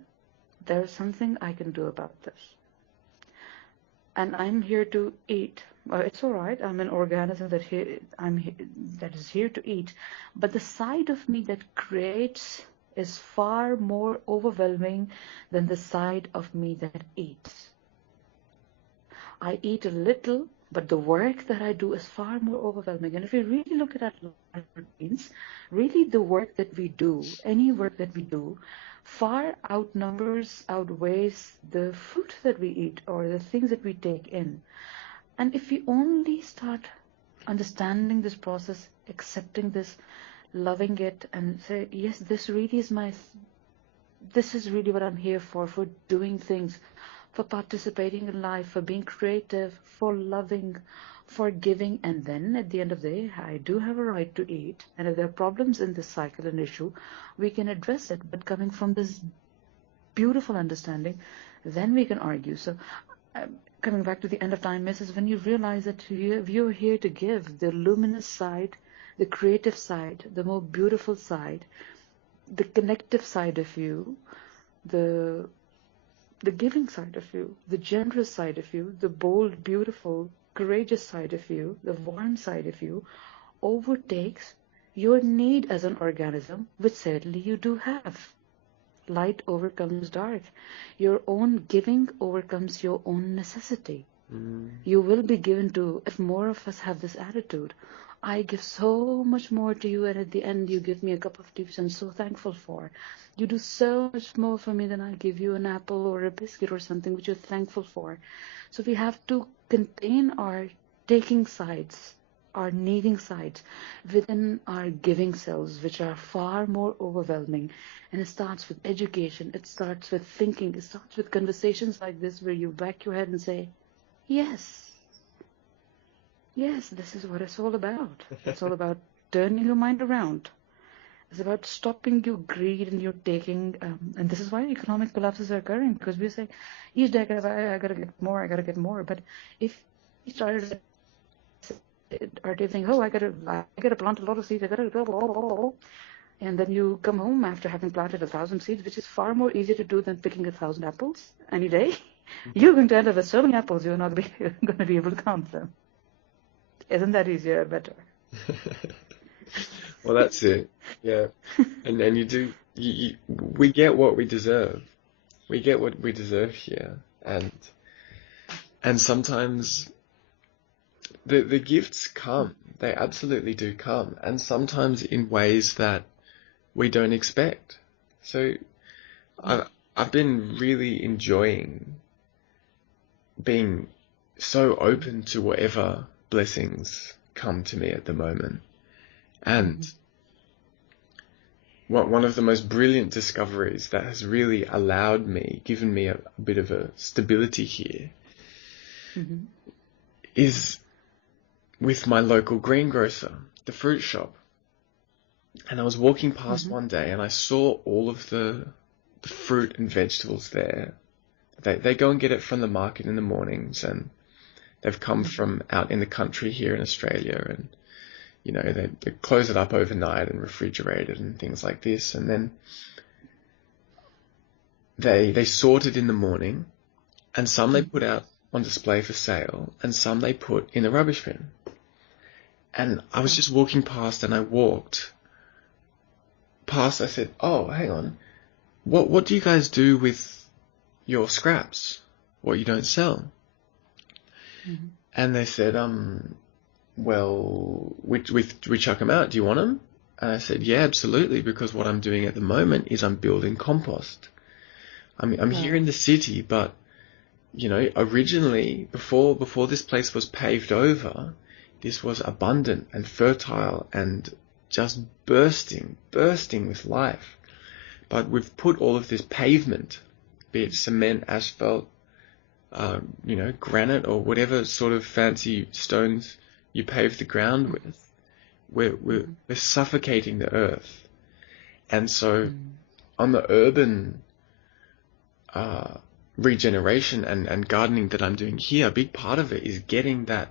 there's something I can do about this. And I'm here to eat. Well, it's all right. I'm an organism that is here to eat. But the side of me that creates is far more overwhelming than the side of me that eats. I eat a little, but the work that I do is far more overwhelming. And if we really look at our routines, really the work that we do, any work that we do, far outweighs the food that we eat or the things that we take in. And if we only start understanding this process, accepting this, loving it, and say, yes, this is really what I'm here for doing things, for participating in life, for being creative, for loving, for giving, and then at the end of the day, I do have a right to eat. And if there are problems in this cycle and issue, we can address it. But coming from this beautiful understanding, then we can argue. So coming back to the end of time myth is when you realize that you're here to give the luminous side, the creative side, the more beautiful side, the connective side of you, the giving side of you, the generous side of you, the bold, beautiful, courageous side of you, the warm side of you, overtakes your need as an organism, which certainly you do have. Light overcomes dark. Your own giving overcomes your own necessity. You will be given to, if more of us have this attitude, I give so much more to you, and at the end you give me a cup of tea, which I'm so thankful for. You do so much more for me than I give you an apple or a biscuit or something which you're thankful for. So we have to contain our taking sides, our needing sides within our giving selves, which are far more overwhelming. And it starts with education, it starts with thinking, it starts with conversations like this where you back your head and say, yes, this is what it's all about. It's all about turning your mind around. It's about stopping your greed and your taking. And this is why economic collapses are occurring, because we're saying, each day I gotta get more. But if we started saying, oh, I gotta plant a lot of seeds, and then you come home after having planted 1,000 seeds, which is far more easy to do than picking 1,000 apples any day. You're going to end up with so many apples, you're not going to be able to count them. Isn't that easier or better? Well, that's it. Yeah. And then we get what we deserve. We get what we deserve here. And sometimes the gifts come. They absolutely do come. And sometimes in ways that we don't expect. So I've been really enjoying being so open to whatever blessings come to me at the moment. And one of the most brilliant discoveries that has really given me a bit of a stability here is with my local greengrocer, the fruit shop. And I was walking past one day and I saw all of the fruit and vegetables there. They go and get it from the market in the mornings, and they've come from out in the country here in Australia, and they close it up overnight and refrigerate it and things like this, and then they sort it in the morning, and some they put out on display for sale, and some they put in the rubbish bin. And I was just walking past, and I walked past. I said, "Oh, hang on, what do you guys do with your scraps? What you don't sell?" Mm-hmm. And they said, "Well, we chuck them out. Do you want them?" And I said, "Yeah, absolutely, because what I'm doing at the moment is I'm building compost. I'm here in the city, but you know, originally before this place was paved over, this was abundant and fertile and just bursting with life. But we've put all of this pavement, be it cement, asphalt, you know, granite or whatever sort of fancy stones you pave the ground with. We're suffocating the earth. And so on the urban regeneration and gardening that I'm doing here, a big part of it is getting that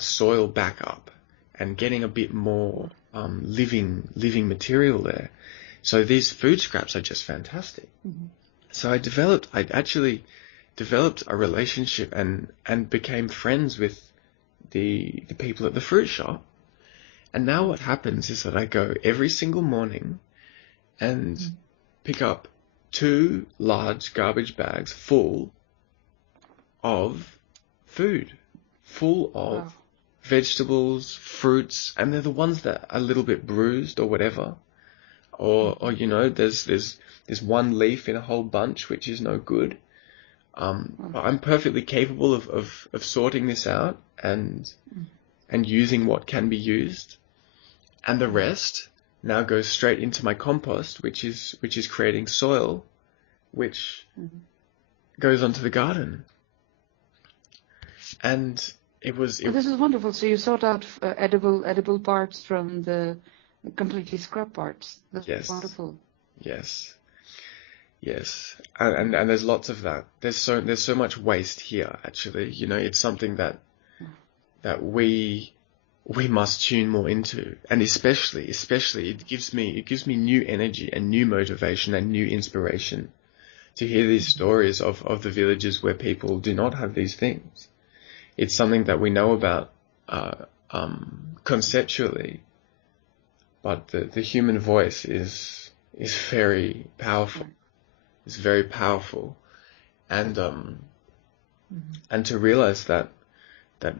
soil back up and getting a bit more living material there. So these food scraps are just fantastic. Mm-hmm. So I actually developed a relationship and became friends with the people at the fruit shop. And now what happens is that I go every single morning and pick up 2 large garbage bags full of food, full of vegetables, fruits, and they're the ones that are a little bit bruised or whatever, or you know, there's one leaf in a whole bunch which is no good. I'm perfectly capable of sorting this out and using what can be used, and the rest now goes straight into my compost, which is creating soil, which goes onto the garden. And this is wonderful. So you sort out edible parts from the completely scrap parts. That's wonderful. Yes. And there's lots of that. There's so much waste here, actually. You know, it's something that we must tune more into, and especially it gives me new energy and new motivation and new inspiration to hear these stories of the villages where people do not have these things. It's something that we know about conceptually, but the human voice is very powerful. It's very powerful, and to realize that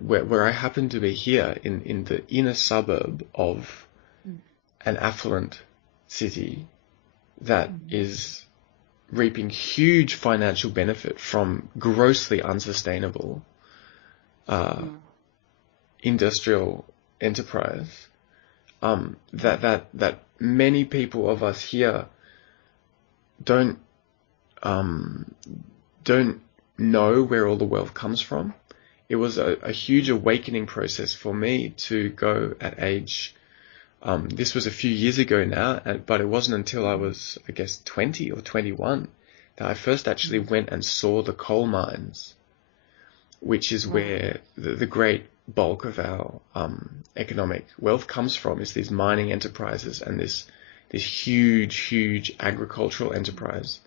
where I happen to be here in the inner suburb of an affluent city that is reaping huge financial benefit from grossly unsustainable industrial enterprise, that many people of us here don't know where all the wealth comes from. It was a huge awakening process for me to go at age, this was a few years ago now, but it wasn't until I was, I guess, 20 or 21 that I first actually went and saw the coal mines, which is where the great bulk of our economic wealth comes from, is these mining enterprises and this huge agricultural enterprise.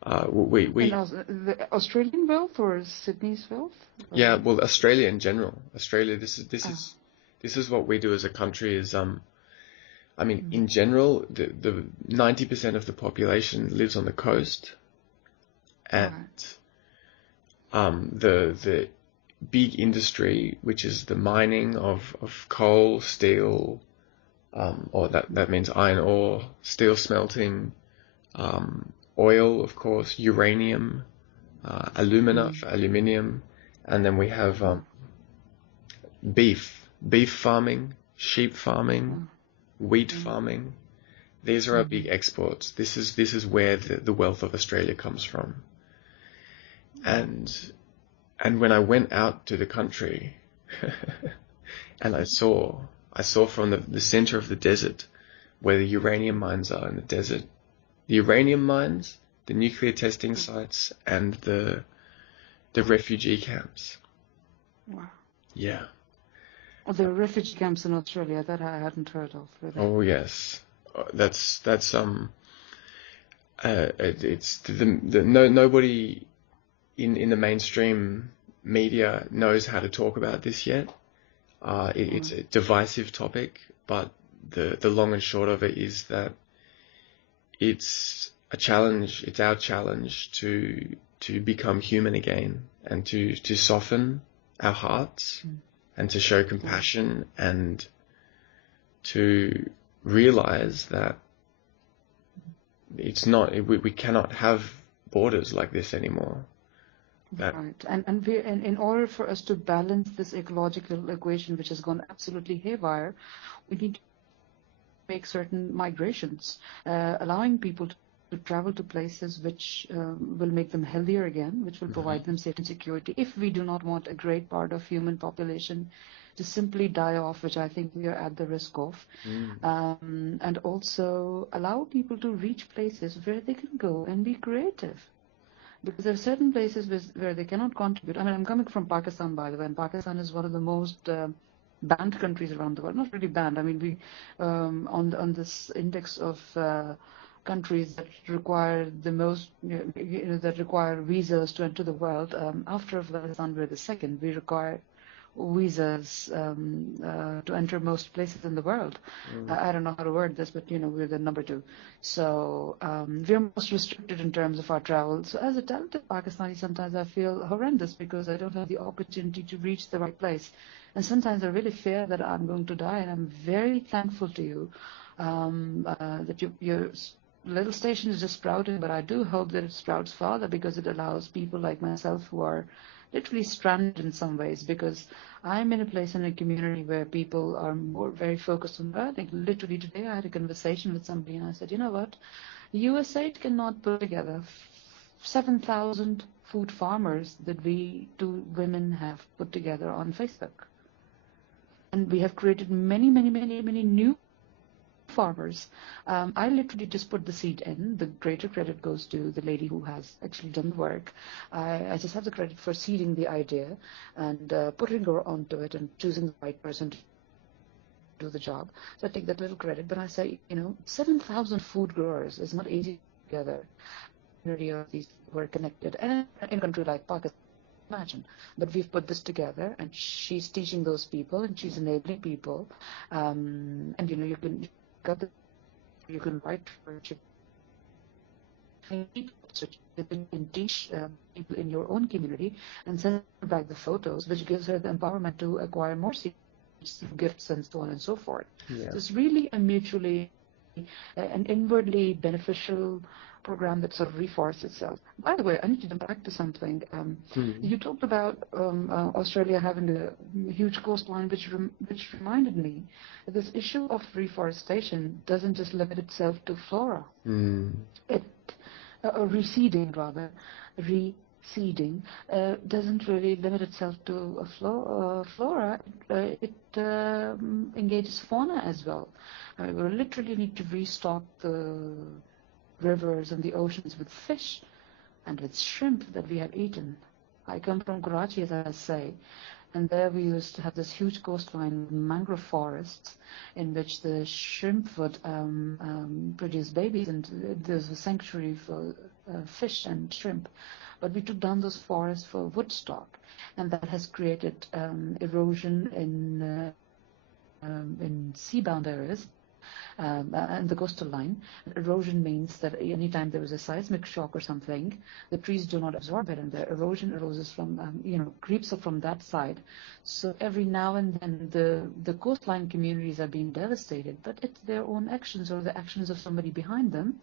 The Australian wealth or Sydney's wealth? Yeah, well, Australia in general. Australia, this is what we do as a country. Is I mean, in general, the 90% of the population lives on the coast, and the big industry, which is the mining of coal, steel, or that means iron ore, steel smelting, oil, of course, uranium, alumina for aluminium, and then we have beef farming, sheep farming, wheat farming. These are our big exports. This is where the wealth of Australia comes from. And when I went out to the country, and I saw from the center of the desert where the uranium mines are in the desert, the uranium mines, the nuclear testing sites, and the refugee camps. Wow. Yeah. Oh, there are refugee camps in Australia that I hadn't heard of. Really. Oh yes, that's it's nobody in the mainstream media knows how to talk about this yet. It's a divisive topic, but the long and short of it is that it's a challenge. It's our challenge to become human again, and to soften our hearts, and to show compassion, and to realize that it's not, we cannot have borders like this anymore. Right, and in order for us to balance this ecological equation, which has gone absolutely haywire, we need to make certain migrations, allowing people to travel to places which will make them healthier again, which will provide them safety and security. If we do not want a great part of human population to simply die off, which I think we are at the risk of, and also allow people to reach places where they can go and be creative. Because there are certain places where they cannot contribute. I mean, I'm coming from Pakistan, by the way, and Pakistan is one of the most banned countries around the world. Not really banned. I mean, we on this index of countries that require the most, that require visas to enter the world. After Afghanistan, we're the second. We require visas to enter most places in the world. I don't know how to word this, but we're the number 2. So we're most restricted in terms of our travel. So as a talented Pakistani, sometimes I feel horrendous because I don't have the opportunity to reach the right place. And sometimes I really fear that I'm going to die. And I'm very thankful to you that your little station is just sprouting, but I do hope that it sprouts farther, because it allows people like myself who are literally stranded in some ways, because I'm in a place in a community where people are very focused on learning. Literally today I had a conversation with somebody and I said, you know what, USAID cannot put together 7,000 food farmers that we 2 women have put together on Facebook. And we have created many new farmers. I literally just put the seed in. The greater credit goes to the lady who has actually done the work. I just have the credit for seeding the idea and putting her onto it and choosing the right person to do the job. So I take that little credit, but I say, 7,000 food growers is not easy together. Community of these who are connected, and in a country like Pakistan, imagine. But we've put this together, and she's teaching those people, and she's enabling people, and you can write for so you can teach people in your own community and send back the photos, which gives her the empowerment to acquire more seeds, gifts, and so on and so forth. So it's really a mutually an inwardly beneficial program that sort of reforests itself. By the way, I need to jump back to something. You talked about Australia having a huge coastline, which reminded me that this issue of reforestation doesn't just limit itself to flora. Reseeding doesn't really limit itself to flora. It engages fauna as well. We literally need to restock the rivers and the oceans with fish and with shrimp that we have eaten. I come from Karachi, as I say, and there we used to have this huge coastline with mangrove forests in which the shrimp would produce babies, and there's a sanctuary for fish and shrimp. But we took down those forests for wood stock, and that has created erosion in sea-bound areas. And the coastal line. Erosion means that anytime there is a seismic shock or something, the trees do not absorb it, and the erosion arises from, creeps up from that side. So every now and then the coastline communities are being devastated, but it's their own actions or the actions of somebody behind them,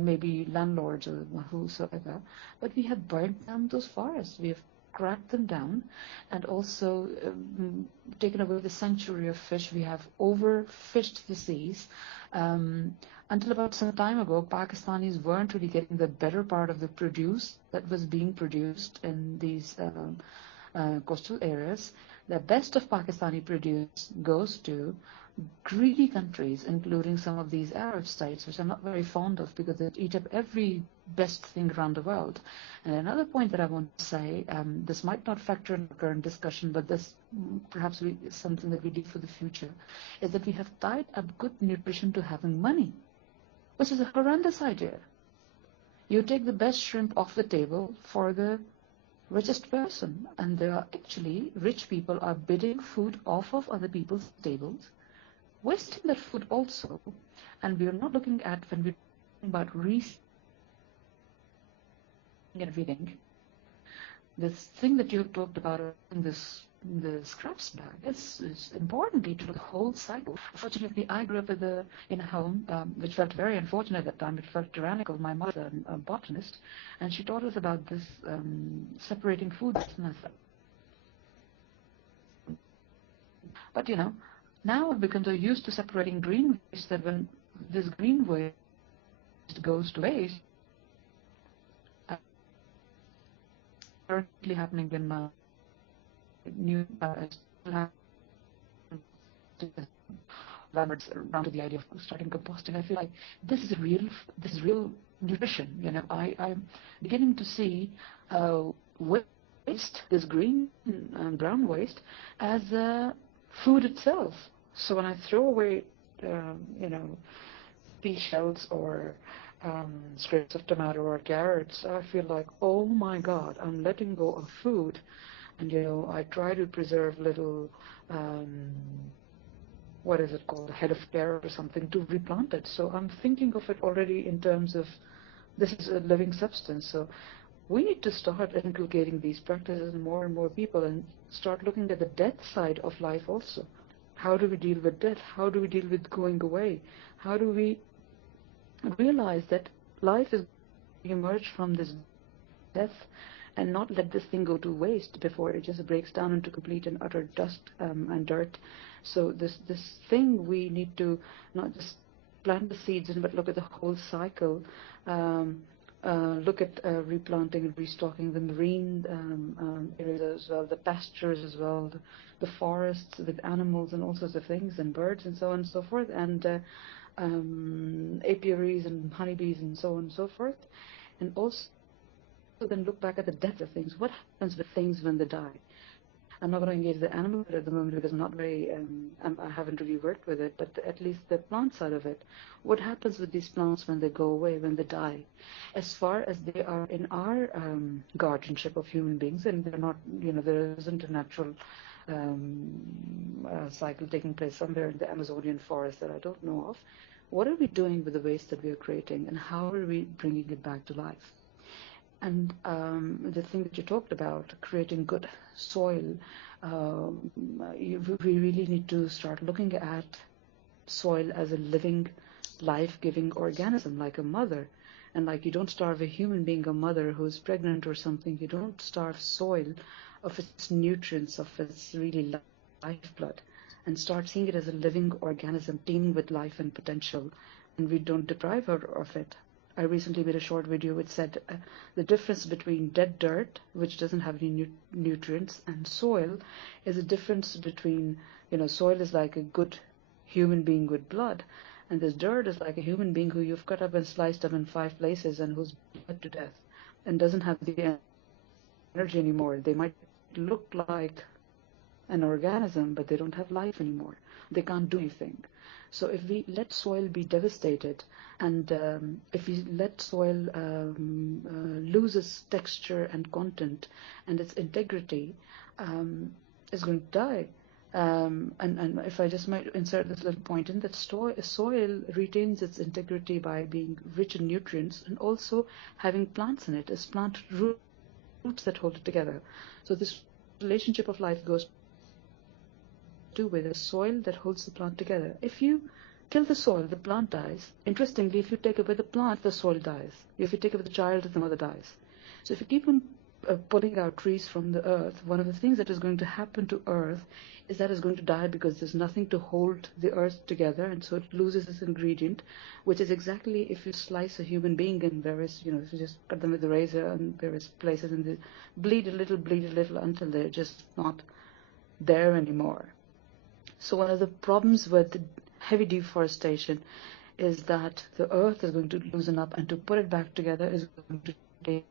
maybe landlords or whosoever. But we have burned down those forests. We have cracked them down, and also taken away the sanctuary of fish. We have overfished the seas. Until about some time ago, Pakistanis weren't really getting the better part of the produce that was being produced in these coastal areas. The best of Pakistani produce goes to greedy countries, including some of these Arab states, which I'm not very fond of because they eat up every best thing around the world. And another point that I want to say, this might not factor in the current discussion, but this perhaps is something that we do for the future, is that we have tied up good nutrition to having money, which is a horrendous idea. You take the best shrimp off the table for the richest person, and they are actually, rich people are bidding food off of other people's tables, wasting that food also. And we are not looking at, when we're talking about recycling everything, this thing that you talked about in the scraps bag is importantly to look at the whole cycle. Fortunately, I grew up in a home which felt very unfortunate at that time. It felt tyrannical. My mother, a botanist, and she taught us about this separating food. But now I've become so used to separating green waste that when this green waste goes to waste, currently happening in my new around to the idea of starting composting. I feel like this is real nutrition. I'm beginning to see waste, this green and brown waste, as food itself. So when I throw away, pea shells or scraps of tomato or carrots, I feel like, oh my God, I'm letting go of food. And I try to preserve little, what is it called, a head of carrot or something, to replant it. So I'm thinking of it already in terms of this is a living substance. So we need to start inculcating these practices in more and more people and start looking at the death side of life also. How do we deal with death? How do we deal with going away? How do we realize that life is going to emerge from this death and not let this thing go to waste before it just breaks down into complete and utter dust and dirt. So this thing, we need to not just plant the seeds in, but look at the whole cycle. Look at replanting and restocking the marine areas as well, the pastures as well, the forests with animals and all sorts of things, and birds and so on and so forth, and apiaries and honeybees and so on and so forth. And also then look back at the death of things. What happens with things when they die? I'm not going to engage the animal at the moment because I'm not very, I haven't really worked with it, but at least the plant side of it. What happens with these plants when they go away, when they die? As far as they are in our guardianship of human beings, and they're not, there isn't a natural cycle taking place somewhere in the Amazonian forest that I don't know of. What are we doing with the waste that we are creating, and how are we bringing it back to life? And the thing that you talked about, creating good soil, we really need to start looking at soil as a living, life-giving organism, like a mother. And like you don't starve a human being, a mother who's pregnant or something, you don't starve soil of its nutrients, of its really lifeblood, and start seeing it as a living organism teeming with life and potential, and we don't deprive her of it. I recently made a short video which said the difference between dead dirt, which doesn't have any nutrients, and soil is a difference between, soil is like a good human being with blood, and this dirt is like a human being who you've cut up and sliced up in 5 places and who's bled to death and doesn't have the energy anymore. They might look like an organism, but they don't have life anymore. They can't do anything. So if we let soil be devastated, and if we let soil lose its texture and content and its integrity, it's going to die. And if I just might insert this little point in, that soil retains its integrity by being rich in nutrients and also having plants in it, as plant roots that hold it together. So this relationship of life goes to with the soil that holds the plant together. If you kill the soil, the plant dies. Interestingly, if you take away the plant, the soil dies. If you take away the child, the mother dies. So if you keep on pulling out trees from the earth, one of the things that is going to happen to earth is that it's going to die because there's nothing to hold the earth together, and so it loses its ingredient, which is exactly if you slice a human being in various, if you just cut them with a razor in various places and they bleed a little until they're just not there anymore. So one of the problems with heavy deforestation is that the earth is going to loosen up, and to put it back together is going to take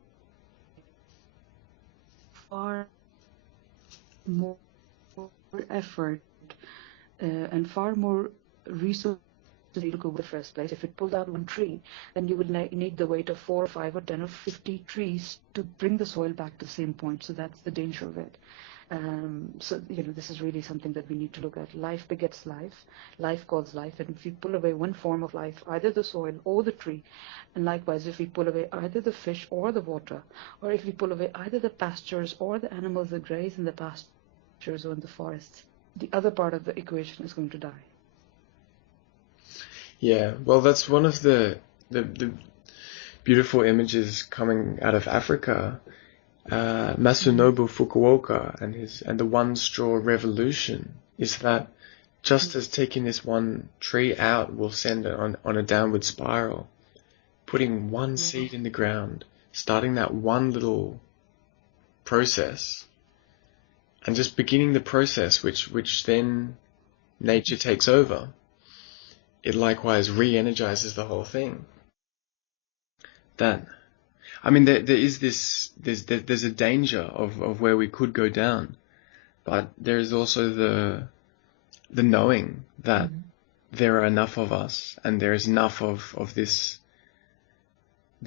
far more effort and far more resources to go in the first place. If it pulled out one tree, then you would need the weight of 4 or 5 or 10 or 50 trees to bring the soil back to the same point. So that's the danger of it. So, this is really something that we need to look at. Life begets life. Life calls life. And if we pull away one form of life, either the soil or the tree, and likewise, if we pull away either the fish or the water, or if we pull away either the pastures or the animals that graze in the pastures or in the forests, the other part of the equation is going to die. Yeah, well, that's one of the beautiful images coming out of Africa. Masanobu Fukuoka and the one straw revolution is that just as taking this one tree out will send it on a downward spiral, putting one seed in the ground, starting that one little process, and just beginning the process, which then nature takes over, it likewise re-energizes the whole thing. There's a danger of where we could go down, but there is also the knowing that there are enough of us, and there is enough of this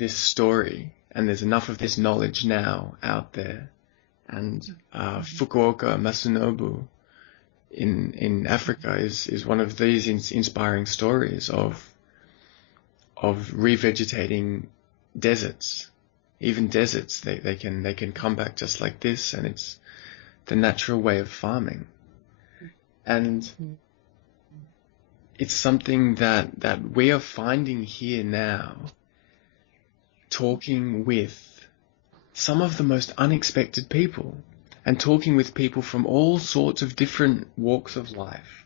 story, and there's enough of this knowledge now out there. And Fukuoka Masanobu in Africa is one of these inspiring stories of revegetating deserts. Even deserts, they can come back just like this, and it's the natural way of farming. And it's something that we are finding here now, talking with some of the most unexpected people, and talking with people from all sorts of different walks of life,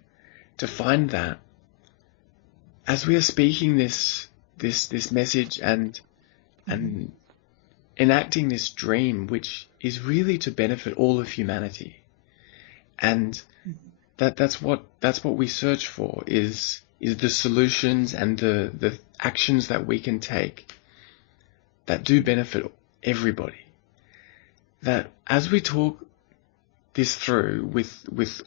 to find that as we are speaking this message and enacting this dream, which is really to benefit all of humanity, and that's what we search for, is the solutions and the actions that we can take that do benefit everybody. That as we talk this through with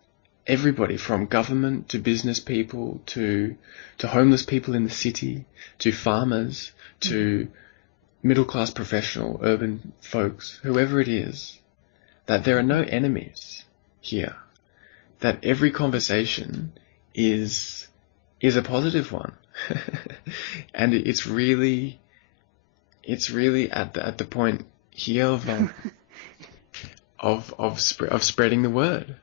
everybody, from government to business people to homeless people in the city, to farmers, to middle-class professional, urban folks, whoever it is, that there are no enemies here, that every conversation is a positive one. And it's really at the point here of spreading the word,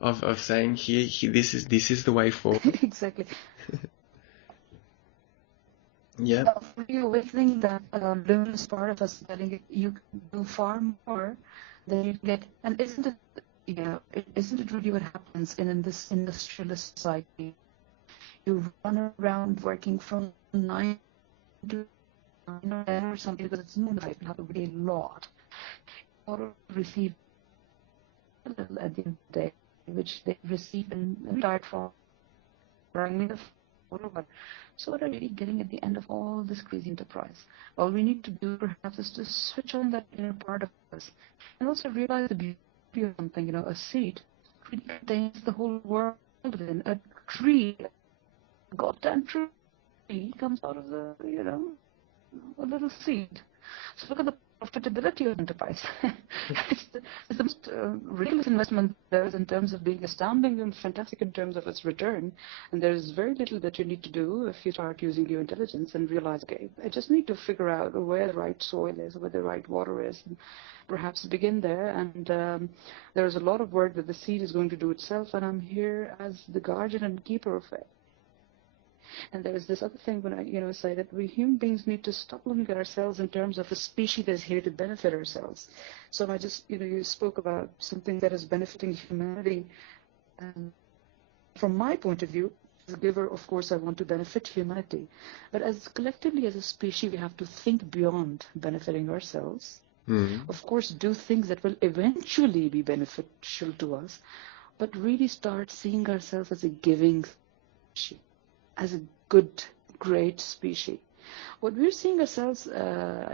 of saying here this is the way forward. Exactly. Yeah. You're awakening that luminous part of us, telling you can do far more than you can get. And isn't it really what happens in this industrialist society? You run around working from 9 to 9 or 10 or something, because it's noon life. You have to read a lot, or receive a little at the end of the day, which they receive in diet form, running the whatever. So what are we getting at the end of all this crazy enterprise? All we need to do perhaps is to switch on that inner part of us, and also realize the beauty of something. A seed really contains the whole world within. A tree, a goddamn tree, comes out of a little seed. So look at the profitability of enterprise. It's the most ridiculous investment there is, in terms of being astounding and fantastic in terms of its return. And there's very little that you need to do if you start using your intelligence and realize, okay, I just need to figure out where the right soil is, where the right water is, and perhaps begin there. And there's a lot of work that the seed is going to do itself, and I'm here as the guardian and keeper of it. And there is this other thing when I say that we human beings need to stop looking at ourselves in terms of a species that's here to benefit ourselves. So I just, you spoke about something that is benefiting humanity. And from my point of view, as a giver, of course, I want to benefit humanity. But as collectively as a species, we have to think beyond benefiting ourselves. Of course, do things that will eventually be beneficial to us, but really start seeing ourselves as a giving species, as a good, great species. What we're seeing ourselves, the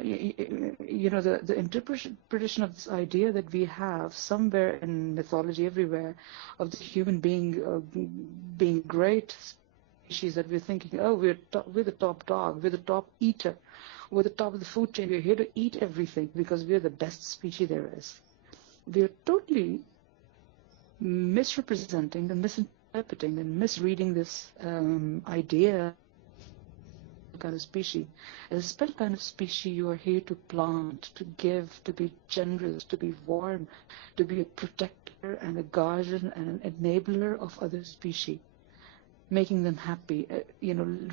interpretation of this idea that we have somewhere in mythology everywhere of the human being being great, species that we're thinking, oh, we're the top dog, we're the top eater, we're the top of the food chain, we're here to eat everything because we're the best species there is. We're totally misrepresenting and misinterpreting and misreading this idea kind of species. As a special kind of species, you are here to plant, to give, to be generous, to be warm, to be a protector and a guardian and an enabler of other species, making them happy,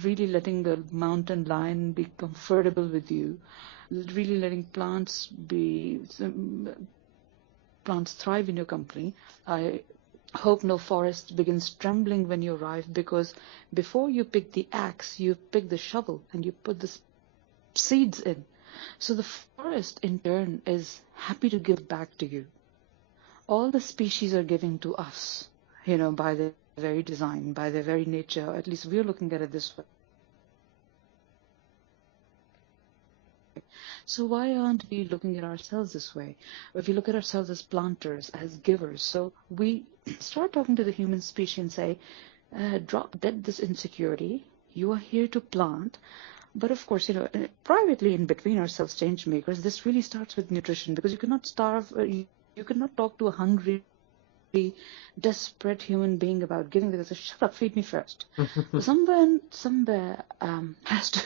really letting the mountain lion be comfortable with you, really letting plants thrive in your company. I hope no forest begins trembling when you arrive, because before you pick the axe, you pick the shovel and you put the seeds in. So the forest in turn is happy to give back to you. All the species are giving to us, by their very design, by their very nature. At least we're looking at it this way. So why aren't we looking at ourselves this way? If we look at ourselves as planters, as givers, so we start talking to the human species and say, drop dead this insecurity. You are here to plant. But of course, privately in between ourselves, change makers, this really starts with nutrition, because you cannot starve, you cannot talk to a hungry, desperate human being about giving, because shut up, feed me first. So someone somewhere has to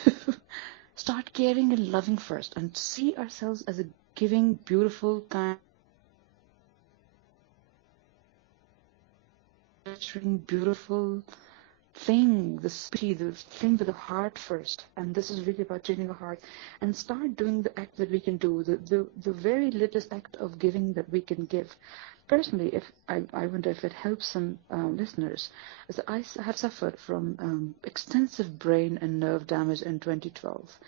start caring and loving first, and see ourselves as a giving, beautiful, kind, beautiful thing, the thing with the heart first. And this is really about changing the heart, and start doing the act that we can do, the very littlest act of giving that we can give. Personally, if I wonder if it helps some listeners, as I have suffered from extensive brain and nerve damage in 2012.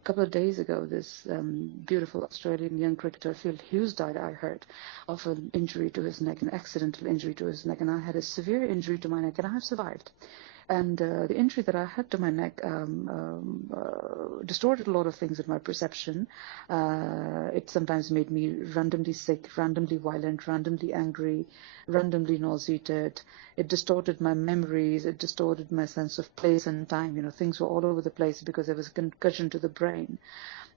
A couple of days ago, this beautiful Australian young cricketer, Phil Hughes, died, I heard, of an injury to his neck, an accidental injury to his neck. And I had a severe injury to my neck, and I have survived. And the injury that I had to my neck distorted a lot of things in my perception. It sometimes made me randomly sick, randomly violent, randomly angry, randomly nauseated. It distorted my memories. It distorted my sense of place and time. Things were all over the place because there was a concussion to the brain.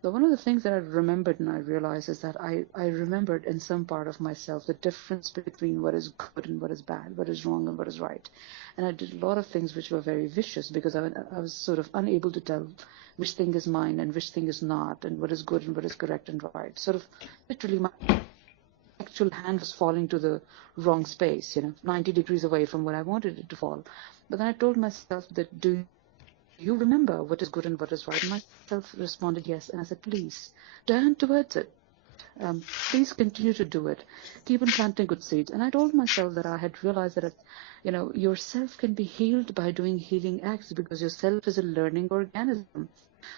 But one of the things that I remembered and I realized is that I remembered in some part of myself the difference between what is good and what is bad, what is wrong and what is right. And I did a lot of things which were very vicious, because I was sort of unable to tell which thing is mine and which thing is not, and what is good and what is correct and right. Sort of literally my actual hand was falling to the wrong space, 90 degrees away from where I wanted it to fall. But then I told myself that, do you remember what is good and what is right? And myself responded yes. And I said, please, turn towards it. Please continue to do it. Keep on planting good seeds. And I told myself that I had realized that, yourself can be healed by doing healing acts, because yourself is a learning organism.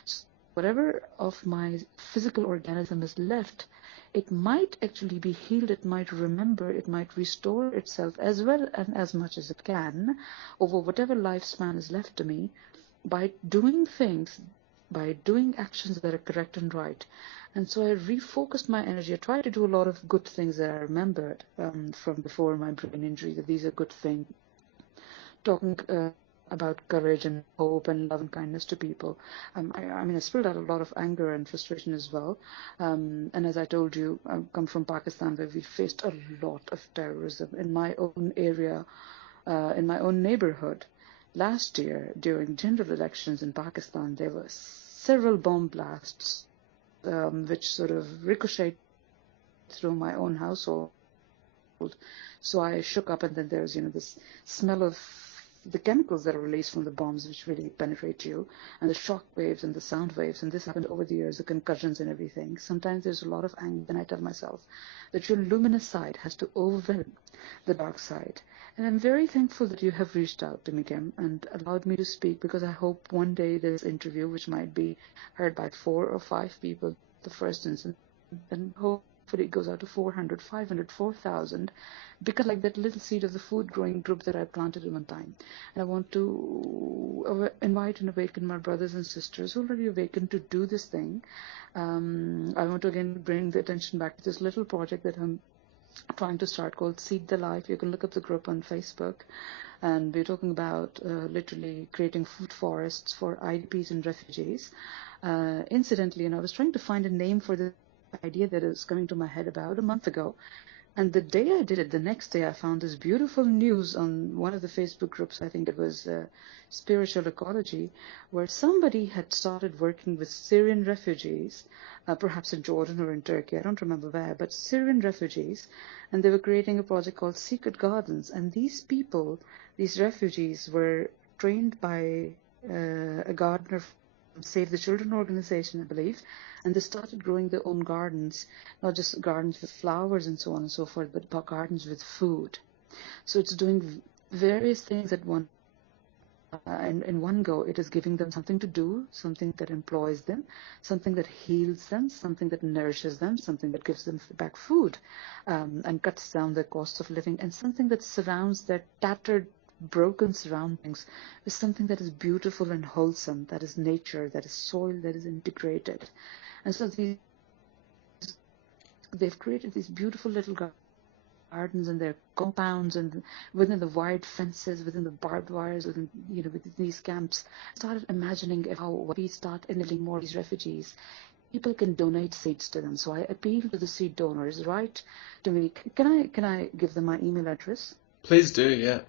So whatever of my physical organism is left, it might actually be healed, it might remember, it might restore itself as well and as much as it can over whatever lifespan is left to me, by doing things, by doing actions that are correct and right. And so I refocused my energy. I tried to do a lot of good things that I remembered from before my brain injury, that these are good things. Talking about courage and hope and love and kindness to people. I spilled out a lot of anger and frustration as well. And as I told you, I come from Pakistan, where we faced a lot of terrorism in my own area, in my own neighborhood. Last year, during general elections in Pakistan, there were several bomb blasts, which sort of ricocheted through my own household. So I shook up, and then there's, this smell of the chemicals that are released from the bombs, which really penetrate you, and the shock waves and the sound waves. And this happened over the years, the concussions and everything. Sometimes there's a lot of anger, and I tell myself that your luminous side has to overwhelm the dark side. And I'm very thankful that you have reached out to me, Kim, and allowed me to speak, because I hope one day this interview, which might be heard by 4 or 5 people, the first instance, and hopefully it goes out to 400, 500, 4,000, because like that little seed of the food growing group that I planted at one time. And I want to invite and awaken my brothers and sisters who are already awakened to do this thing. I want to again bring the attention back to this little project that I'm trying to start called Seed the Life. You can look up the group on Facebook. And we're talking about literally creating food forests for IDPs and refugees. Incidentally, I was trying to find a name for the idea that is coming to my head about a month ago. And the day I did it, the next day I found this beautiful news on one of the Facebook groups. I think it was Spiritual Ecology, where somebody had started working with Syrian refugees, perhaps in Jordan or in Turkey, I don't remember where, but Syrian refugees, and they were creating a project called Secret Gardens. And these people, these refugees, were trained by a gardener from Save the Children organization, I believe, and they started growing their own gardens, not just gardens with flowers and so on and so forth, but gardens with food. So it's doing various things at one in one go. It is giving them something to do, something that employs them, something that heals them, something that nourishes them, something that gives them back food and cuts down their cost of living, and something that surrounds their tattered, broken surroundings with something that is beautiful and wholesome, that is nature, that is soil, that is integrated. And so they've created these beautiful little gardens in their compounds and within the wide fences, within the barbed wires, within these camps. Started imagining how we start enabling more of these refugees, people can donate seeds to them. So I appeal to the seed donors, right? To me, can I give them my email address? Please do, yeah.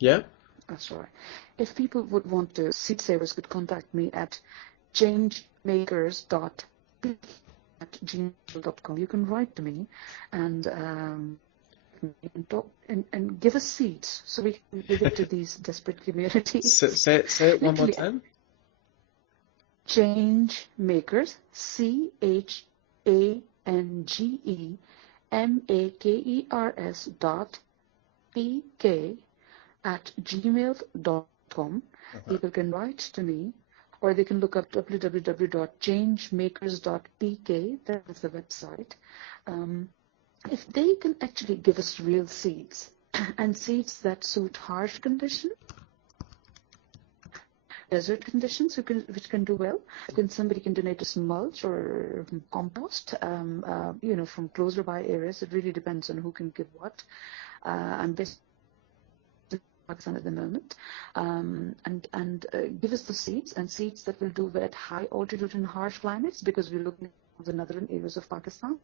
Yeah? That's right. If people would want to, seed savers could contact me at changemakers.p@gmail.com. You can write to me and you can talk and give us seeds so we can give it to these desperate communities. Say it one more time. Change makers, changemakers.pk@gmail.com. People can write to me, or they can look up www.changemakers.pk. That's the website. If they can actually give us real seeds and seeds that suit harsh conditions, desert conditions, which can do well. Somebody can donate us mulch or compost, from closer by areas. It really depends on who can give what. I'm based in Pakistan at the moment, and give us the seeds that will do well at high altitude and harsh climates, because we're looking at the northern areas of Pakistan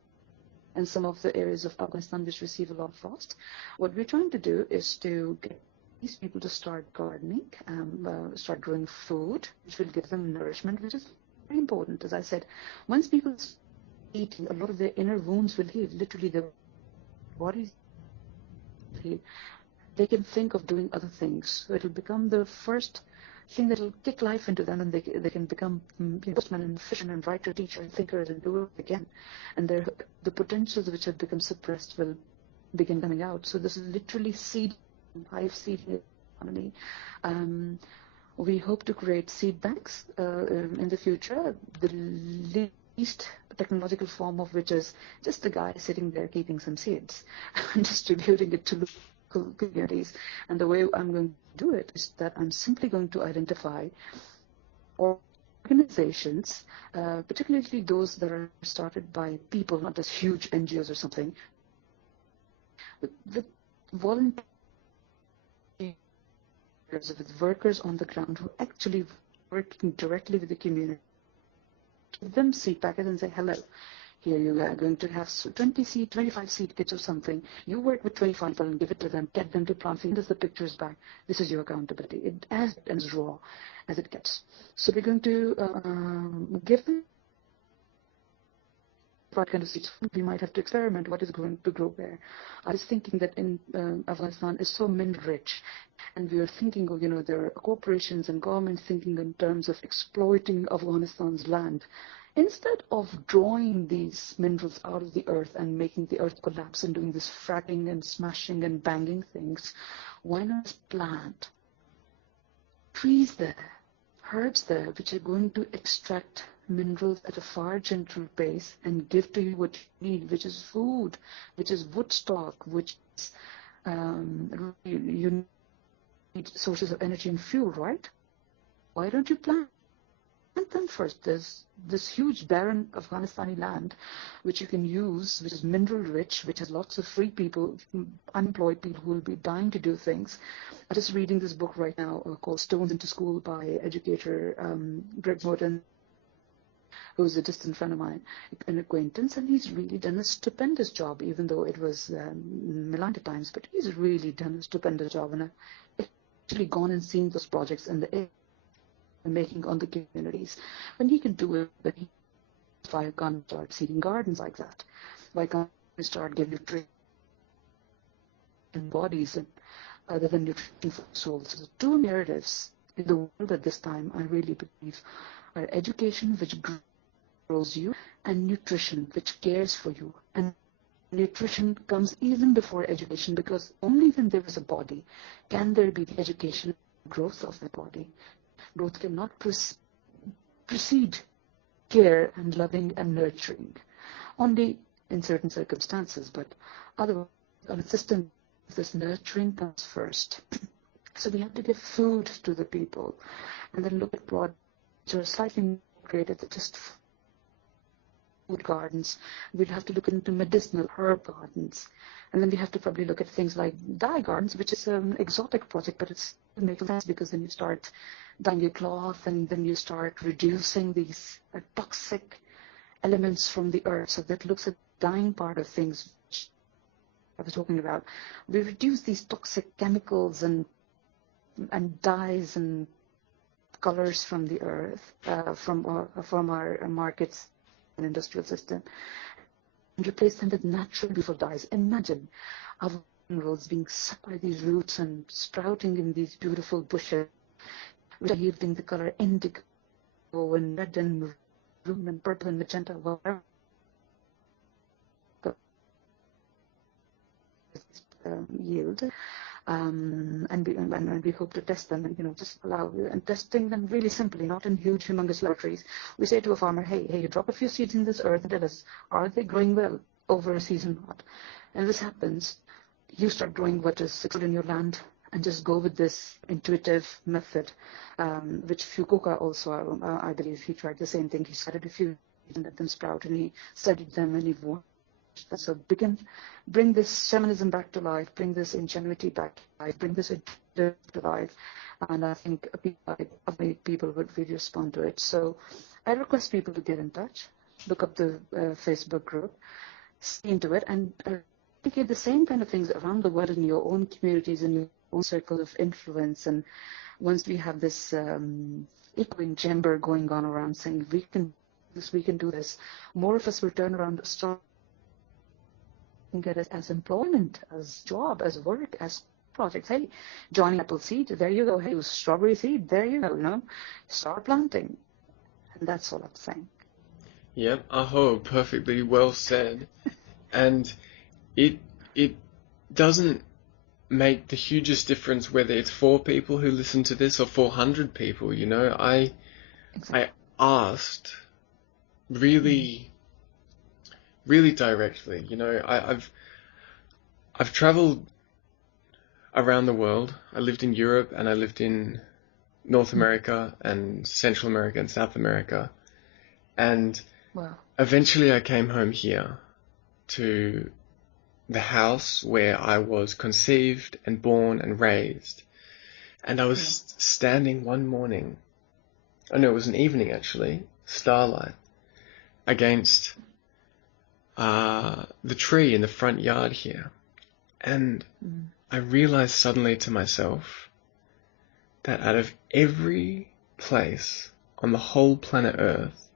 and some of the areas of Afghanistan which receive a lot of frost. What we're trying to do is to get these people to start gardening, start growing food, which will give them nourishment, which is very important. As I said, once people start eating, a lot of their inner wounds will heal. Literally, their bodies heal. They can think of doing other things. So it'll become the first thing that will kick life into them, and they can become postmen and fishermen and writer, teacher, and thinkers, and do it again. And the potentials which have become suppressed will begin coming out. So this is literally hive seed economy. We hope to create seed banks in the future, the least technological form of which is just a guy sitting there keeping some seeds and distributing it to local communities. And the way I'm going to do it is that I'm simply going to identify organizations, particularly those that are started by people, not just huge NGOs or something, with volunteers, with workers on the ground who actually working directly with the community. Give them seed packets and say, hello, here you are going to have 25 seed kits or something. You work with 25 people and give it to them, get them to plant. Send us the pictures back. This is your accountability. It as raw as it gets. So we're going to give them what kind of seeds. We might have to experiment what is going to grow where. I was thinking that in Afghanistan is so mineral rich, and we are thinking of, there are corporations and governments thinking in terms of exploiting Afghanistan's land. Instead of drawing these minerals out of the earth and making the earth collapse and doing this fracking and smashing and banging things, why not plant trees there, herbs there, which are going to extract minerals at a far gentler pace and give to you what you need, which is food, which is wood stock, which is you need sources of energy and fuel, right? Why don't you plant plant them first. There's this huge barren Afghanistani land which you can use, which is mineral rich, which has lots of free people, unemployed people who will be dying to do things. I'm just reading this book right now called Stones into School by educator Greg Morton, who's a distant friend of mine, an acquaintance, and he's really done a stupendous job, even though it was maligned at times, but he's really done a stupendous job, and I've actually gone and seen those projects and the making on the communities. When he can do it, then why can't start seeding gardens like that? Why can't we start giving nutrition bodies and other than nutrition for souls? So the two narratives in the world at this time, I really believe, are education, which grows you, and nutrition, which cares for you. And nutrition comes even before education, because only when there is a body can there be the education growth of the body. Growth cannot precede care and loving and nurturing, only in certain circumstances, but otherwise on a system, this nurturing comes first. So we have to give food to the people, and then look at projects which are slightly more creative than just food gardens. We'll have to look into medicinal herb gardens, and then we have to probably look at things like dye gardens, which is an exotic project, but it makes sense because then you start dyeing your cloth, and then you start reducing these toxic elements from the earth. So that looks at the dyeing part of things, which I was talking about. We reduce these toxic chemicals and dyes and colors from the earth, from our markets and industrial system, and replace them with natural beautiful dyes. Imagine our minerals being sucked by these roots and sprouting in these beautiful bushes, which are yielding the color indigo and red and maroon and purple and magenta, whatever yield. And we hope to test them, and just allow and testing them really simply, not in huge, humongous laboratories. We say to a farmer, hey, you drop a few seeds in this earth and tell us, are they growing well over a season or not? And this happens, you start growing what is successful in your land, and just go with this intuitive method, which Fukuoka also, I believe, he tried the same thing. He started a few and let them sprout, and he studied them, and he watched. So bring this shamanism back to life, bring this ingenuity back to life, bring this to life, and I think people would really respond to it. So I request people to get in touch, look up the Facebook group, see into it, and replicate the same kind of things around the world in your own communities, in your own circle of influence. And once we have this echoing chamber going on around saying we can do this, more of us will turn around, start at it as employment, as job, as work, as projects. Hey, Johnny apple seed, there you go. Hey, strawberry seed, there you go. Start planting, and that's all I'm saying. Yep, aho, perfectly well said. And it doesn't make the hugest difference whether it's 4 people who listen to this or 400 people. I asked really directly. I've traveled around the world. I lived in Europe, and I lived in North America and Central America and South America. And eventually I came home here to the house where I was conceived and born and raised. And I was standing one morning, it was an evening actually, starlight, against the tree in the front yard here. And I realized suddenly to myself that out of every place on the whole planet Earth,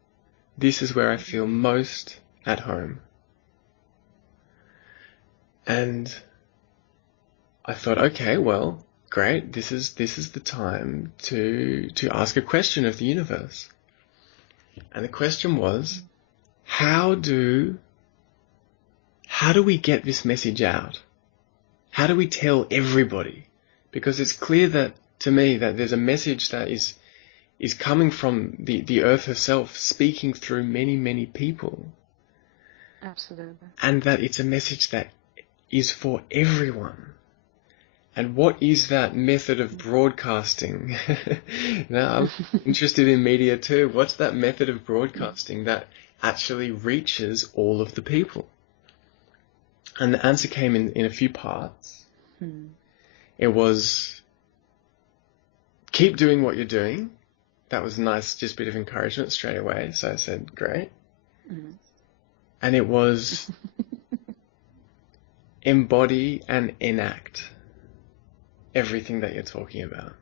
this is where I feel most at home. And I thought, okay, well, great, this is the time to ask a question of the universe. And the question was, how do we get this message out? How do we tell everybody? Because it's clear to me that there's a message that is coming from the earth herself, speaking through many, many people. Absolutely. And that it's a message that is for everyone. And what is that method of broadcasting? Now, I'm interested in media too. What's that method of broadcasting that actually reaches all of the people? And the answer came in a few parts. It was keep doing what you're doing. That was a nice, just bit of encouragement straight away. So I said, great. And it was embody and enact everything that you're talking about.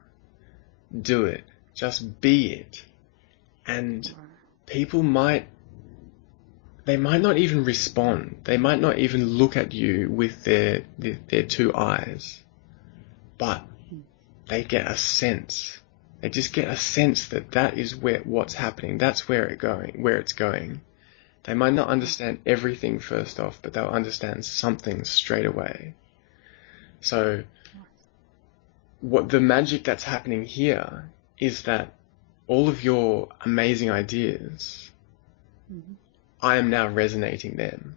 Do it. Just be it. And people might not even respond. They might not even look at you with their two eyes. But they get a sense. They just get a sense that is what's happening. That's where it's going. They might not understand everything first off, but they'll understand something straight away. So what the magic that's happening here is that all of your amazing ideas, I am now resonating them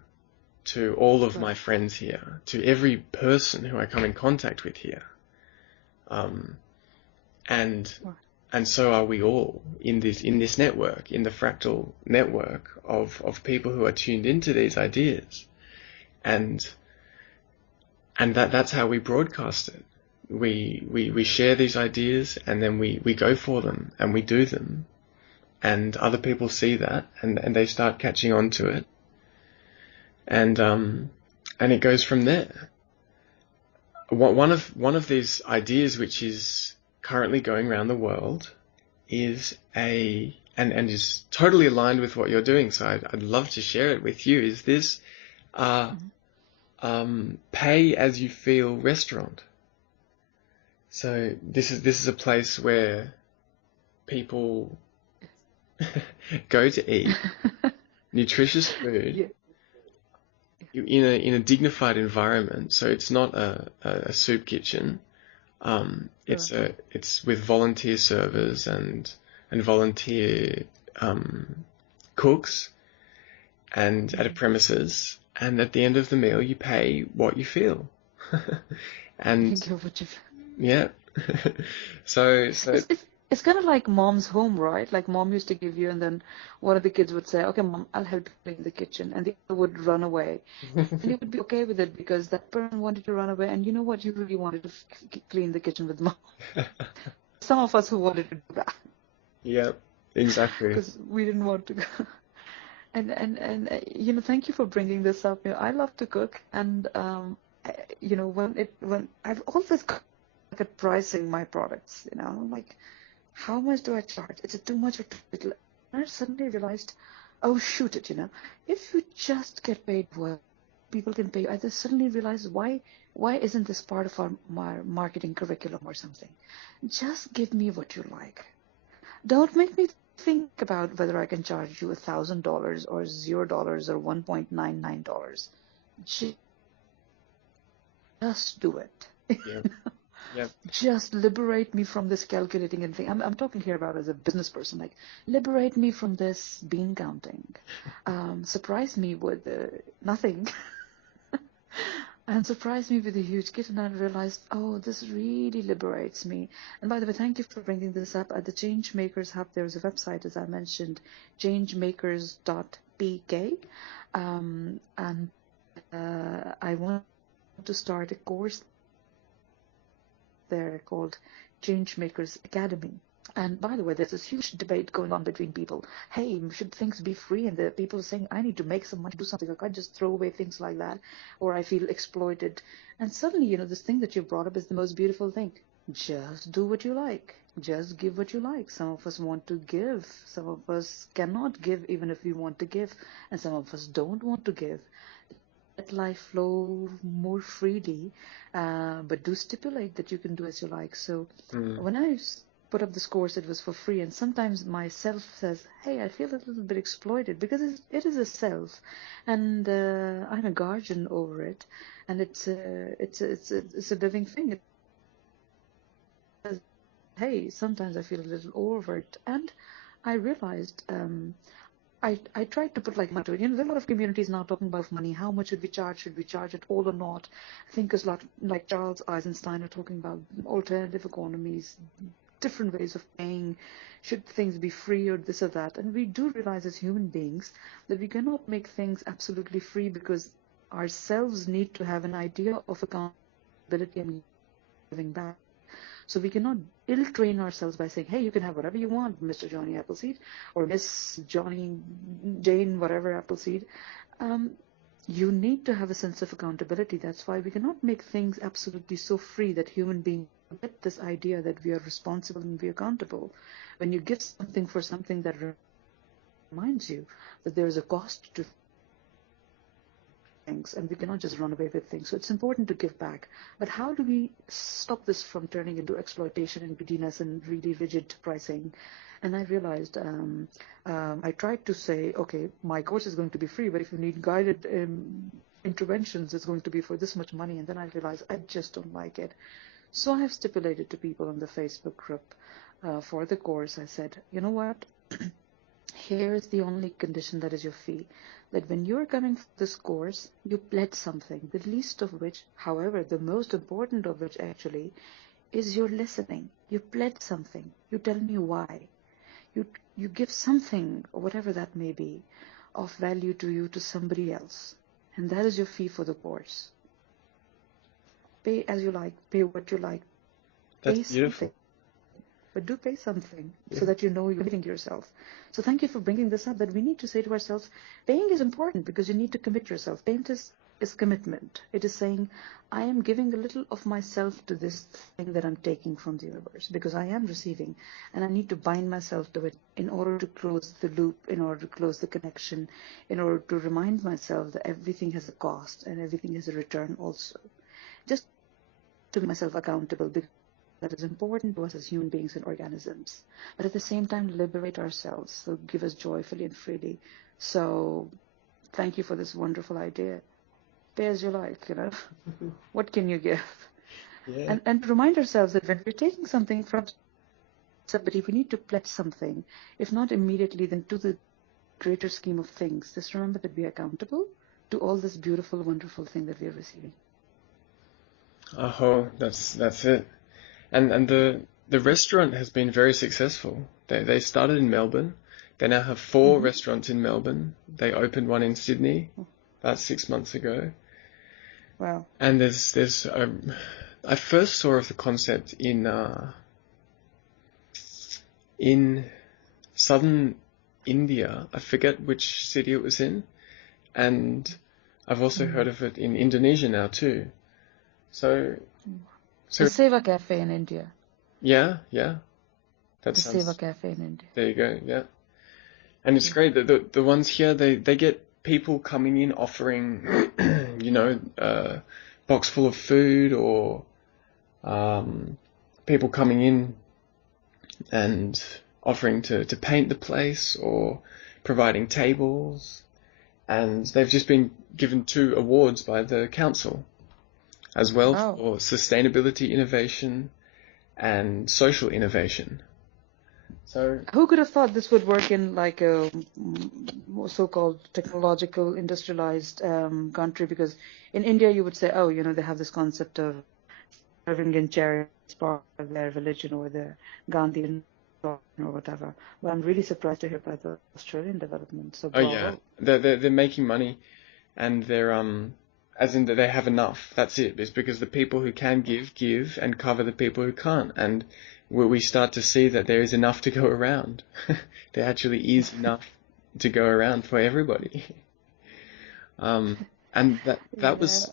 to all of my friends here, to every person who I come in contact with here. And so are we all in this network, in the fractal network of people who are tuned into these ideas. And that's how we broadcast it. We share these ideas, and then we go for them and we do them, and other people see that and they start catching on to it, and it goes from there. One of these ideas which is currently going around the world is and is totally aligned with what you're doing, so I'd love to share it with you, is this pay as you feel restaurant. So this is a place where people go to eat nutritious food in a dignified environment. So it's not a soup kitchen. It's with volunteer servers and volunteer cooks, and at a premises. And at the end of the meal, you pay what you feel. And yeah. So it's kind of like mom's home, right? Like mom used to give you, and then one of the kids would say, "Okay, mom, I'll help you clean the kitchen," and the other would run away, and you would be okay with it because that person wanted to run away, and you know what? You really wanted to clean the kitchen with mom. Some of us who wanted to do that. Yeah, exactly. Because we didn't want to go. And you know, thank you for bringing this up. You know, I love to cook, and you know, when I've always look at pricing my products, you know, like, how much do I charge? Is it too much or too little? And I suddenly realized, oh, shoot it, you know, if you just get paid well, people can pay you. I just suddenly realized, why isn't this part of my marketing curriculum or something? Just give me what you like. Don't make me think about whether I can charge you $1,000 or $0 or $1.99. Just do it. Yeah. Yeah. Just liberate me from this calculating and thing. I'm talking here about as a business person. Like, liberate me from this bean counting. Surprise me with nothing. And surprised me with a huge kit, and I realized, oh, this really liberates me. And by the way, thank you for bringing this up. At the Changemakers Hub, there's a website, as I mentioned, changemakers.pk. And I want to start a course there called Changemakers Academy. And by the way, there's this huge debate going on between people. Hey, should things be free? And the people are saying, I need to make some money, do something. I can't just throw away things like that, or I feel exploited. And suddenly, you know, this thing that you brought up is the most beautiful thing. Just do what you like. Just give what you like. Some of us want to give. Some of us cannot give even if we want to give. And some of us don't want to give. Let life flow more freely, but do stipulate that you can do as you like. So when I put up this course, it was for free, and sometimes myself says, hey, I feel a little bit exploited, because it is a self, and I'm a guardian over it, and it's a living thing. It says, hey, sometimes I feel a little overworked, and I realized I tried to put like money to it. There are a lot of communities now talking about money. How much should we charge? Should we charge it all or not? Thinkers like Charles Eisenstein are talking about alternative economies, different ways of paying. Should things be free or this or that? And we do realize as human beings that we cannot make things absolutely free, because ourselves need to have an idea of accountability and giving back. So we cannot ill-train ourselves by saying, hey, you can have whatever you want, Mr. Johnny Appleseed, or Miss Johnny Jane, whatever Appleseed. You need to have a sense of accountability. That's why we cannot make things absolutely so free that human beings get this idea that we are responsible and we are accountable. When you give something for something, that reminds you that there is a cost to things, and we cannot just run away with things. So it's important to give back. But how do we stop this from turning into exploitation and greediness and really rigid pricing? And I realized, I tried to say, okay, my course is going to be free, but if you need guided interventions, it's going to be for this much money. And then I realized I just don't like it. So I have stipulated to people on the Facebook group for the course, I said, you know what? Here's the only condition, that is your fee. That when you're coming for this course, you pledge something, the least of which, however, the most important of which actually, is your listening. You pledge something. You tell me why. You give something, or whatever that may be, of value to you, to somebody else. And that is your fee for the course. Pay as you like. Pay what you like. That's Pay beautiful. something. But do pay something so that you know you're giving to yourself. So thank you for bringing this up, that we need to say to ourselves, paying is important because you need to commit yourself. Payment is commitment. It is saying, I am giving a little of myself to this thing that I'm taking from the universe, because I am receiving, and I need to bind myself to it in order to close the loop, in order to close the connection, in order to remind myself that everything has a cost and everything has a return also. Just to make myself accountable, because that is important to us as human beings and organisms, but at the same time liberate ourselves, so give us joyfully and freely. So thank you for this wonderful idea. Pay as you like, what can you give? Yeah. And to remind ourselves that when we're taking something from somebody, we need to pledge something, if not immediately, then to the greater scheme of things. Just remember that we are accountable to all this beautiful, wonderful thing that we are receiving. Oh, that's it. And the restaurant has been very successful. They started in Melbourne. They now have 4 restaurants in Melbourne. They opened one in Sydney about 6 months ago. Wow. And I first saw of the concept in southern India. I forget which city it was in, and I've also heard of it in Indonesia now too. So The Seva Cafe in India. yeah, that The sounds. Seva Cafe in India. There you go. Yeah, and it's great that the ones here they get people coming in offering, a box full of food, or people coming in and offering to paint the place, or providing tables, and they've just been given 2 awards by the council as well for sustainability innovation and social innovation. So who could have thought this would work in like a so-called technological industrialized country? Because in India you would say, oh, they have this concept of serving in charity as part of their religion or their Gandhian or whatever. But I'm really surprised to hear about the Australian development. So bravo. yeah, they're making money, and they're as in that they have enough. That's it. It's because the people who can give and cover the people who can't, and we start to see that there is enough to go around. There actually is enough to go around for everybody. And that was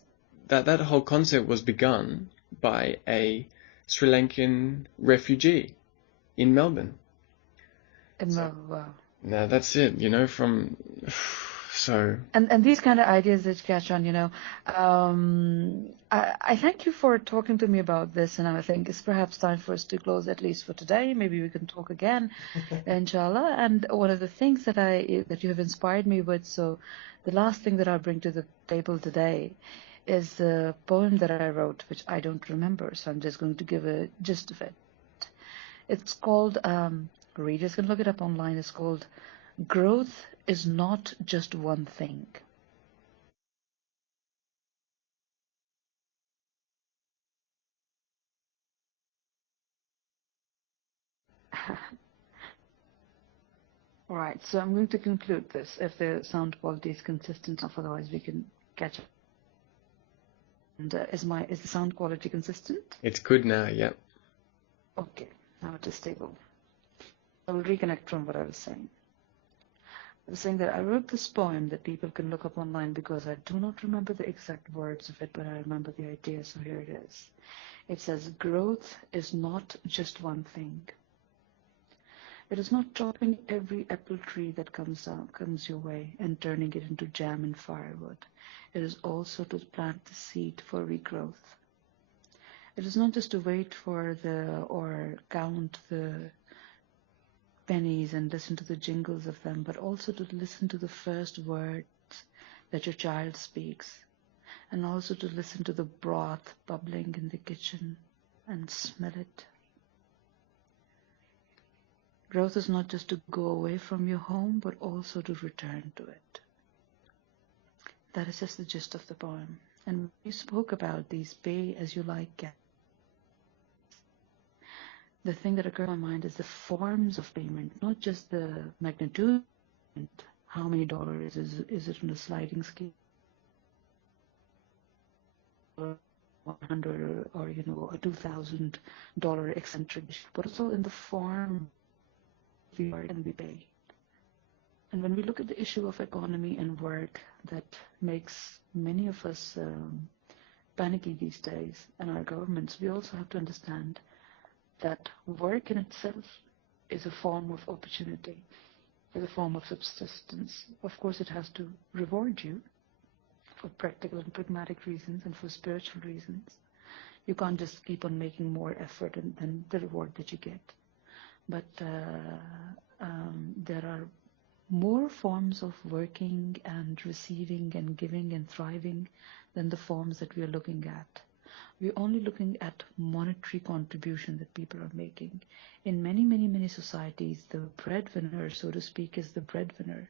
that whole concept was begun by a Sri Lankan refugee in Melbourne. Wow. Now that's it, from so. And these kind of ideas that catch on, I thank you for talking to me about this, and I think it's perhaps time for us to close, at least for today. Maybe we can talk again, inshallah. And one of the things that you have inspired me with, so the last thing that I'll bring to the table today is the poem that I wrote, which I don't remember, so I'm just going to give a gist of it. It's called, readers can look it up online, it's called growth is not just one thing. All right, so I'm going to conclude this. If the sound quality is consistent enough, otherwise we can catch up. And is the sound quality consistent? It's good now, yep. Okay, now it is stable. I will reconnect from what I was saying. I was saying that I wrote this poem that people can look up online because I do not remember the exact words of it, but I remember the idea, so here it is. It says, growth is not just one thing. It is not chopping every apple tree that comes your way and turning it into jam and firewood. It is also to plant the seed for regrowth. It is not just to wait for or count the pennies and listen to the jingles of them, but also to listen to the first words that your child speaks, and also to listen to the broth bubbling in the kitchen and smell it. Growth is not just to go away from your home, but also to return to it. That is just the gist of the poem. And we spoke about these pay-as-you-like gaps. The thing that occurred in my mind is the forms of payment, not just the magnitude. How many dollars is it on a sliding scale? Or 100 or a $2,000 eccentric, but also in the form we are and we pay. And when we look at the issue of economy and work that makes many of us panicky these days, and our governments, we also have to understand that work in itself is a form of opportunity, is a form of subsistence. Of course, it has to reward you for practical and pragmatic reasons and for spiritual reasons. You can't just keep on making more effort than the reward that you get. But there are more forms of working and receiving and giving and thriving than the forms that we are looking at. We're only looking at monetary contribution that people are making. In many societies, the breadwinner, so to speak, is the breadwinner.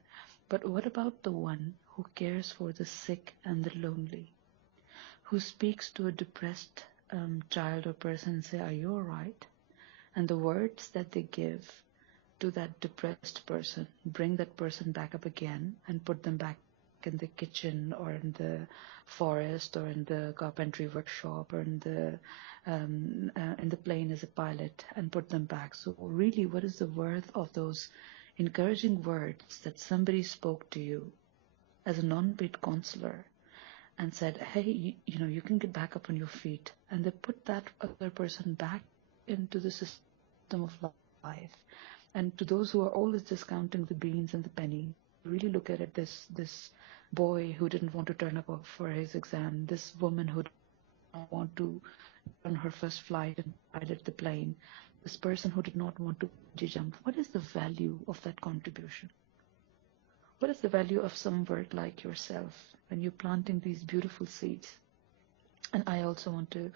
But what about the one who cares for the sick and the lonely? Who speaks to a depressed child or person and say, "Are you all right?" And the words that they give to that depressed person bring that person back up again and put them back in the kitchen or in the forest or in the carpentry workshop or in the plane as a pilot and put them back. So really, what is the worth of those encouraging words that somebody spoke to you as a non-paid counselor and said, "Hey, you can get back up on your feet," and they put that other person back into the system of life. And to those who are always discounting the beans and the penny, really look at it, this boy who didn't want to turn up for his exam, this woman who didn't want to on her first flight and pilot the plane, this person who did not want to jump. What is the value of that contribution? What is the value of some work like yourself when you're planting these beautiful seeds? And I also want to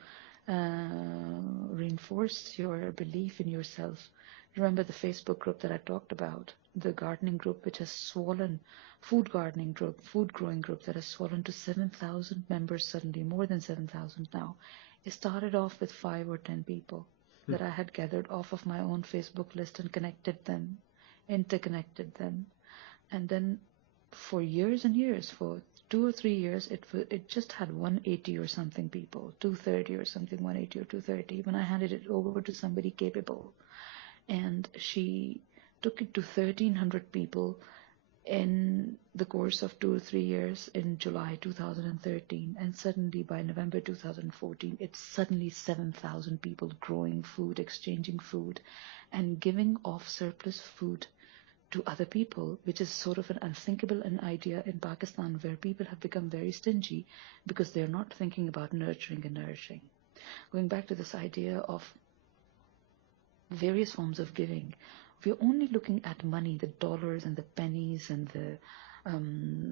reinforce your belief in yourself. Remember the Facebook group that I talked about, the gardening group, which has swollen, food gardening group, food growing group that has swollen to 7,000 members suddenly, more than 7,000 now. It started off with 5 or 10 people that I had gathered off of my own Facebook list and connected them, interconnected them. And then for years and years, for 2 or 3 years, it just had 180 or something people, 230 or something, 180 or 230. When I handed it over to somebody capable, and she took it to 1,300 people in the course of 2 or 3 years in July 2013. And suddenly by November 2014, it's suddenly 7,000 people growing food, exchanging food, and giving off surplus food to other people, which is sort of an unthinkable idea in Pakistan, where people have become very stingy because they're not thinking about nurturing and nourishing. Going back to this idea of various forms of giving, we're only looking at money, the dollars and the pennies and the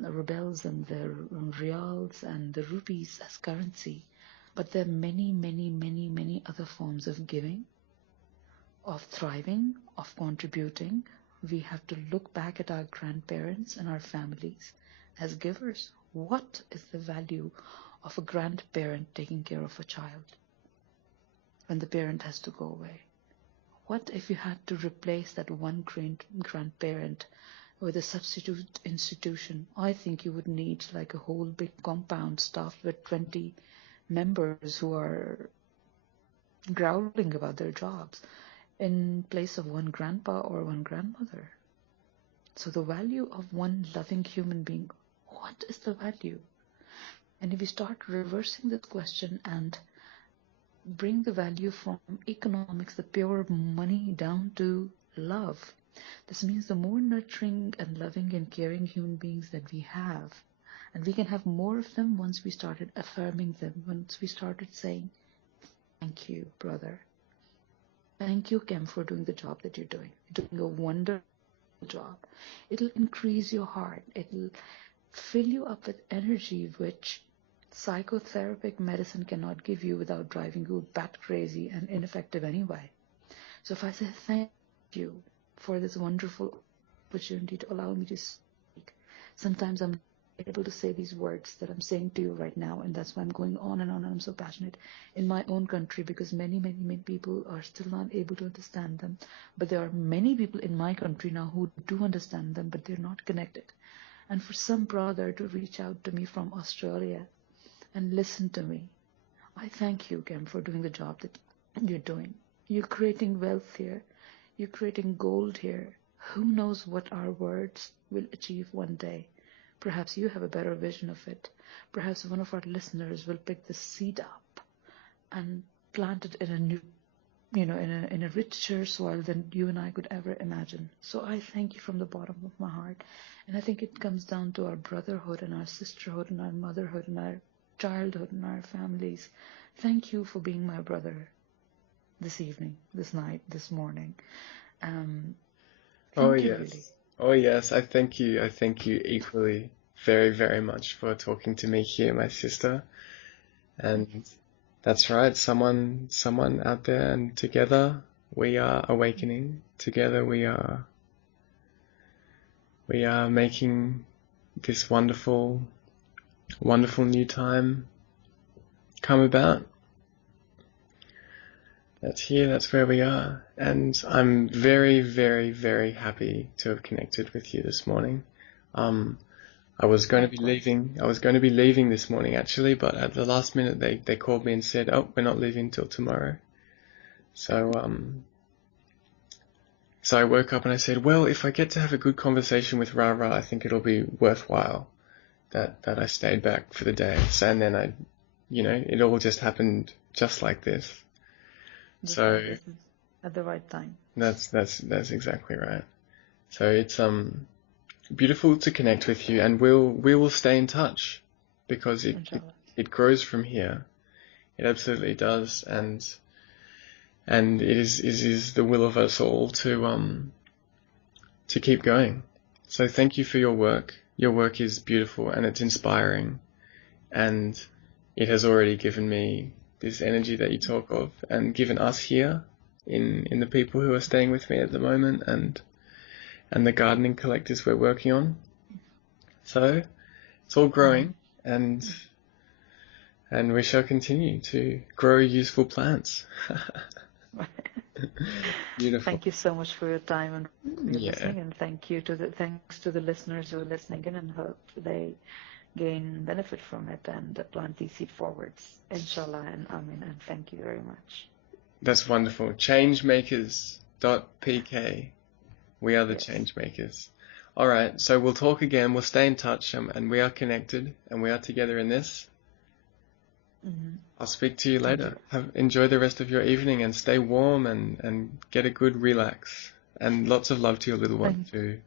rubles and the reals and the rupees as currency. But there are many other forms of giving, of thriving, of contributing, we have to look back at our grandparents and our families as givers. What is the value of a grandparent taking care of a child when the parent has to go away? What if you had to replace that one grandparent with a substitute institution? I think you would need like a whole big compound staffed with 20 members who are growling about their jobs in place of one grandpa or one grandmother. So the value of one loving human being, what is the value? And if we start reversing this question and bring the value from economics, the pure money, down to love, this means the more nurturing and loving and caring human beings that we have, and we can have more of them once we started affirming them, once we started saying, thank you, brother. Thank you, Kem, for doing the job that you're doing. You're doing a wonderful job. It'll increase your heart. It'll fill you up with energy, which psychotherapeutic medicine cannot give you without driving you bat crazy and ineffective anyway. So if I say thank you for this wonderful opportunity to allow me to speak, sometimes I'm able to say these words that I'm saying to you right now, and that's why I'm going on and I'm so passionate in my own country, because many people are still not able to understand them. But there are many people in my country now who do understand them, but they're not connected. And for some brother to reach out to me from Australia and listen to me, I thank you, Kem, for doing the job that you're doing. You're creating wealth here. You're creating gold here. Who knows what our words will achieve one day? Perhaps you have a better vision of it. Perhaps one of our listeners will pick the seed up and plant it in a new, in a richer soil than you and I could ever imagine. So I thank you from the bottom of my heart. And I think it comes down to our brotherhood and our sisterhood and our motherhood and our childhood and our families. Thank you for being my brother this evening, this night, this morning. Oh, Thank you, yes. really. Oh, yes. I thank you. I thank you equally, very, very much for talking to me here, my sister. And that's right. Someone out there, and together we are awakening. Together we are making this wonderful, wonderful new time come about. That's here, that's where we are. And I'm very, very, very happy to have connected with you this morning. I was going to be leaving this morning actually, but at the last minute they called me and said, "Oh, we're not leaving till tomorrow." So I woke up and I said, well, if I get to have a good conversation with Ra, I think it'll be worthwhile that I stayed back for the day. So, and then it all just happened just like this. So At the right time. That's exactly right. So it's beautiful to connect with you, and we will stay in touch, because it grows from here. It absolutely does, and it is the will of us all to keep going. So thank you for your work. Your work is beautiful and it's inspiring, and it has already given me this energy that you talk of, and given us here in the people who are staying with me at the moment, and the gardening collectives we're working on. So it's all growing, and we shall continue to grow useful plants. Beautiful. Thank you so much for your time and for your listening, and thanks to the listeners who are listening in, and hope they gain benefit from it and plant these seed forwards, inshallah and amin, and thank you very much. That's wonderful. Changemakers.pk. We are the change makers. All right, so we'll talk again. We'll stay in touch, and we are connected, and we are together in this. Mm-hmm. I'll speak to you later. Enjoy the rest of your evening, and stay warm, and get a good relax. And lots of love to your little one too.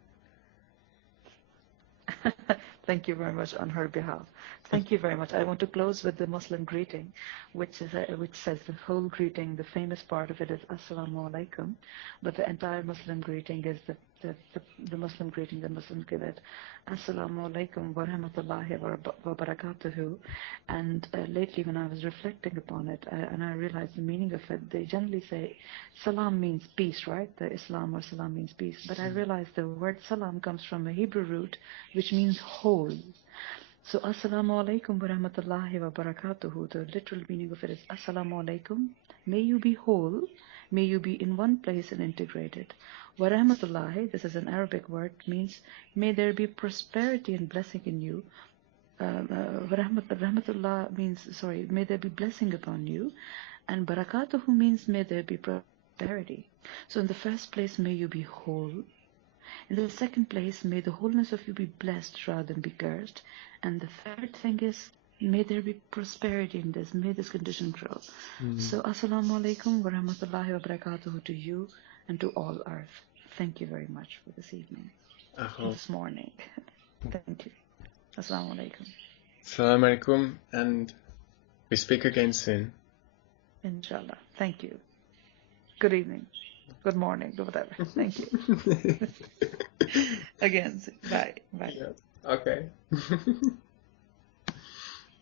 Thank you very much on her behalf. Thank you very much. I want to close with the Muslim greeting, which says the whole greeting, the famous part of it is Assalamu alaikum, but the entire Muslim greeting is the the Muslim greeting, the Muslims give it, Assalamu alaikum wa rahmatullahi wa barakatuhu. And lately when I was reflecting upon it, and I realized the meaning of it, they generally say salam means peace, right? The Islam or salam means peace. But I realized the word salam comes from a Hebrew root, which means whole. So Assalamu alaikum wa rahmatullahi wa barakatuhu, the literal meaning of it is Assalamu alaikum, may you be whole, may you be in one place and integrated. Wa rahmatullahi, this is an Arabic word, means may there be prosperity and blessing in you. Rahmatullah means, may there be blessing upon you. And barakatuhu means may there be prosperity. So in the first place, may you be whole. In the second place, may the wholeness of you be blessed rather than be cursed. And the third thing is, may there be prosperity in this, may this condition grow. So Assalamu alaikum wa rahmatullahi wa barakatuhu to you and to all earth. Thank you very much for this evening, this morning. Thank you. Assalamu alaikum. Assalamu alaikum, and we speak again soon. Inshallah. Thank you. Good evening. Good morning. Whatever. Thank you. Again. Bye. Bye. Yeah. Okay.